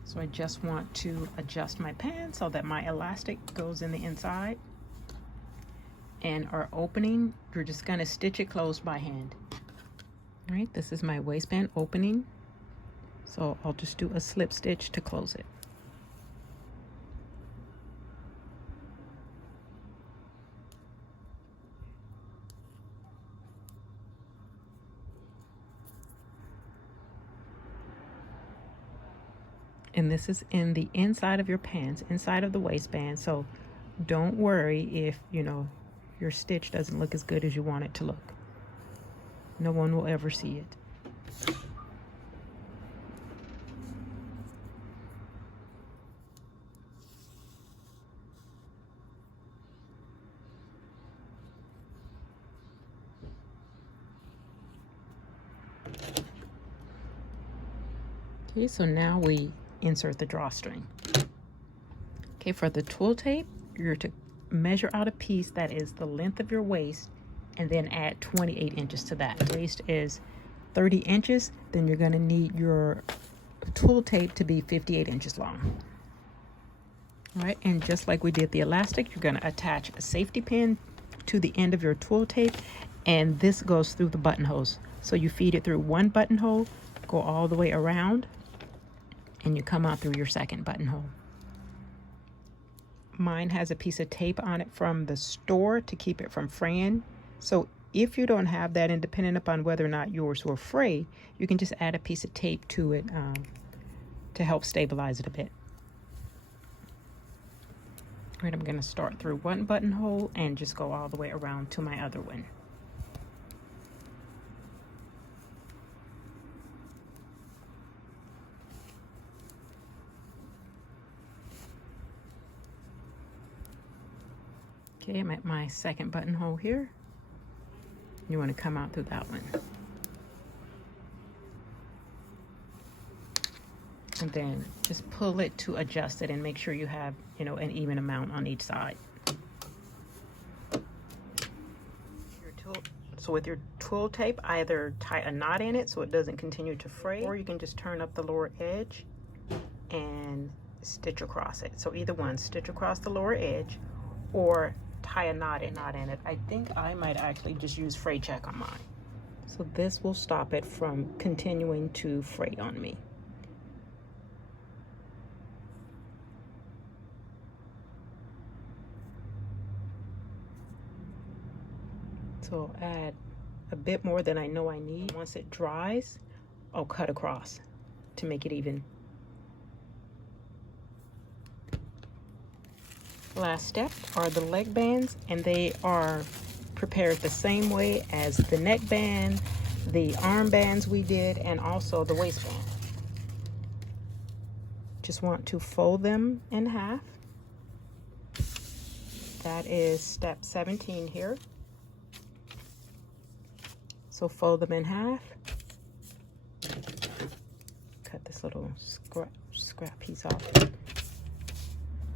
So So I just want to adjust my pants so that my elastic goes in the inside. And our opening, you're just going to stitch it closed by hand. All right, this is my waistband opening. So I'll just do a slip stitch to close it. And this is in the inside of your pants, inside of the waistband. So don't worry if, your stitch doesn't look as good as you want it to look. No one will ever see it. Okay, so now we insert the drawstring. Okay, for the twill tape, you're to measure out a piece that is the length of your waist and then add 28 inches to that. The waist is 30 inches, then you're going to need your twill tape to be 58 inches long. All right, and just like we did the elastic, you're going to attach a safety pin to the end of your twill tape, and this goes through the buttonholes. So you feed it through one buttonhole, go all the way around, and you come out through your second buttonhole. Mine has a piece of tape on it from the store to keep it from fraying. So if you don't have that, and depending upon whether or not yours will fray, you can just add a piece of tape to it to help stabilize it a bit. All right, I'm going to start through one buttonhole and just go all the way around to my other one. Okay, I'm at my second buttonhole here. You want to come out through that one. And then just pull it to adjust it and make sure you have, an even amount on each side. So with your twill tape, either tie a knot in it so it doesn't continue to fray, or you can just turn up the lower edge and stitch across it. So either one, stitch across the lower edge or tie a knot in it. I think I might actually just use fray check on mine. So this will stop it from continuing to fray on me. So I'll add a bit more than I know I need. Once it dries, I'll cut across to make it even. Last step are the leg bands, and they are prepared the same way as the neck band, the arm bands we did, and also the waistband. Just want to fold them in half. That is step 17 here. So fold them in half. Cut this little scrap piece off.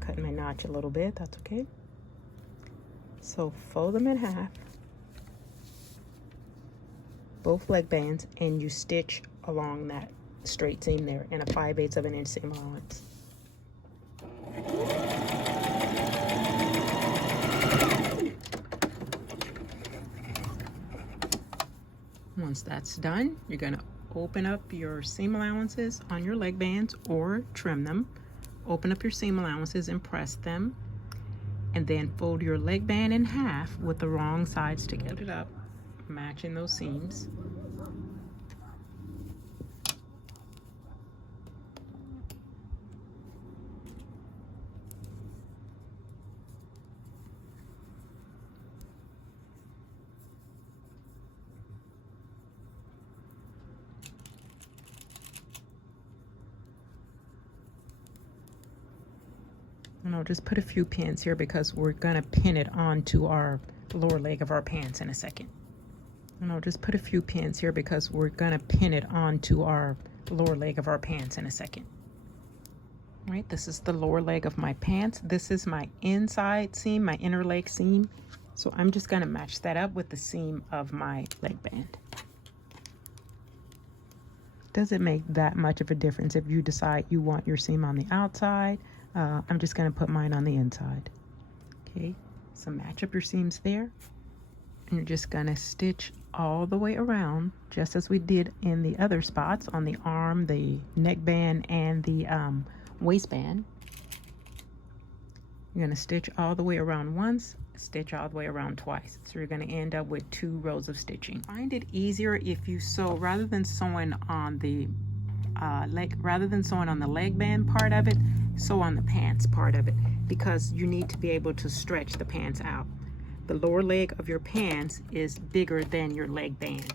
Cutting my notch a little bit, that's okay. So fold them in half, both leg bands, and you stitch along that straight seam there in a 5/8 of an inch seam allowance. Once that's done, you're going to open up your seam allowances on your leg bands or trim them. Open up your seam allowances and press them, and then fold your leg band in half with the wrong sides together. Put it up, matching those seams. And I'll just put a few pins here because we're gonna pin it onto our lower leg of our pants in a second. And I'll just put a few pins here because we're gonna pin it onto our lower leg of our pants in a second. All right, this is the lower leg of my pants. This is my inside seam, my inner leg seam. So I'm just gonna match that up with the seam of my leg band. doesn't make that much of a difference if you decide you want your seam on the outside. I'm just going to put mine on the inside. Okay, so match up your seams there. And you're just going to stitch all the way around, just as we did in the other spots on the arm, the neckband, and the waistband. You're going to stitch all the way around once, stitch all the way around twice. So you're going to end up with 2 rows of stitching. Find it easier if you sew rather than sewing on the leg band part of it, sew on the pants part of it, because you need to be able to stretch the pants out. The lower leg of your pants is bigger than your leg band.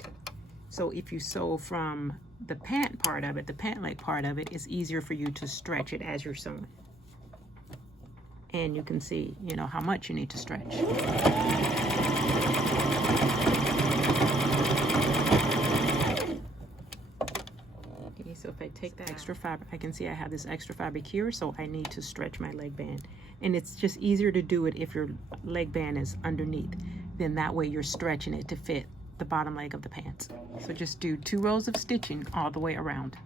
So if you sew from the pant part of it, the pant leg part of it, it's easier for you to stretch it as you're sewing. And you can see, you know, how much you need to stretch. Okay, so if I take that extra fabric, I can see I have this extra fabric here, so I need to stretch my leg band. And it's just easier to do it if your leg band is underneath. Then that way you're stretching it to fit the bottom leg of the pants. So just do 2 rows of stitching all the way around.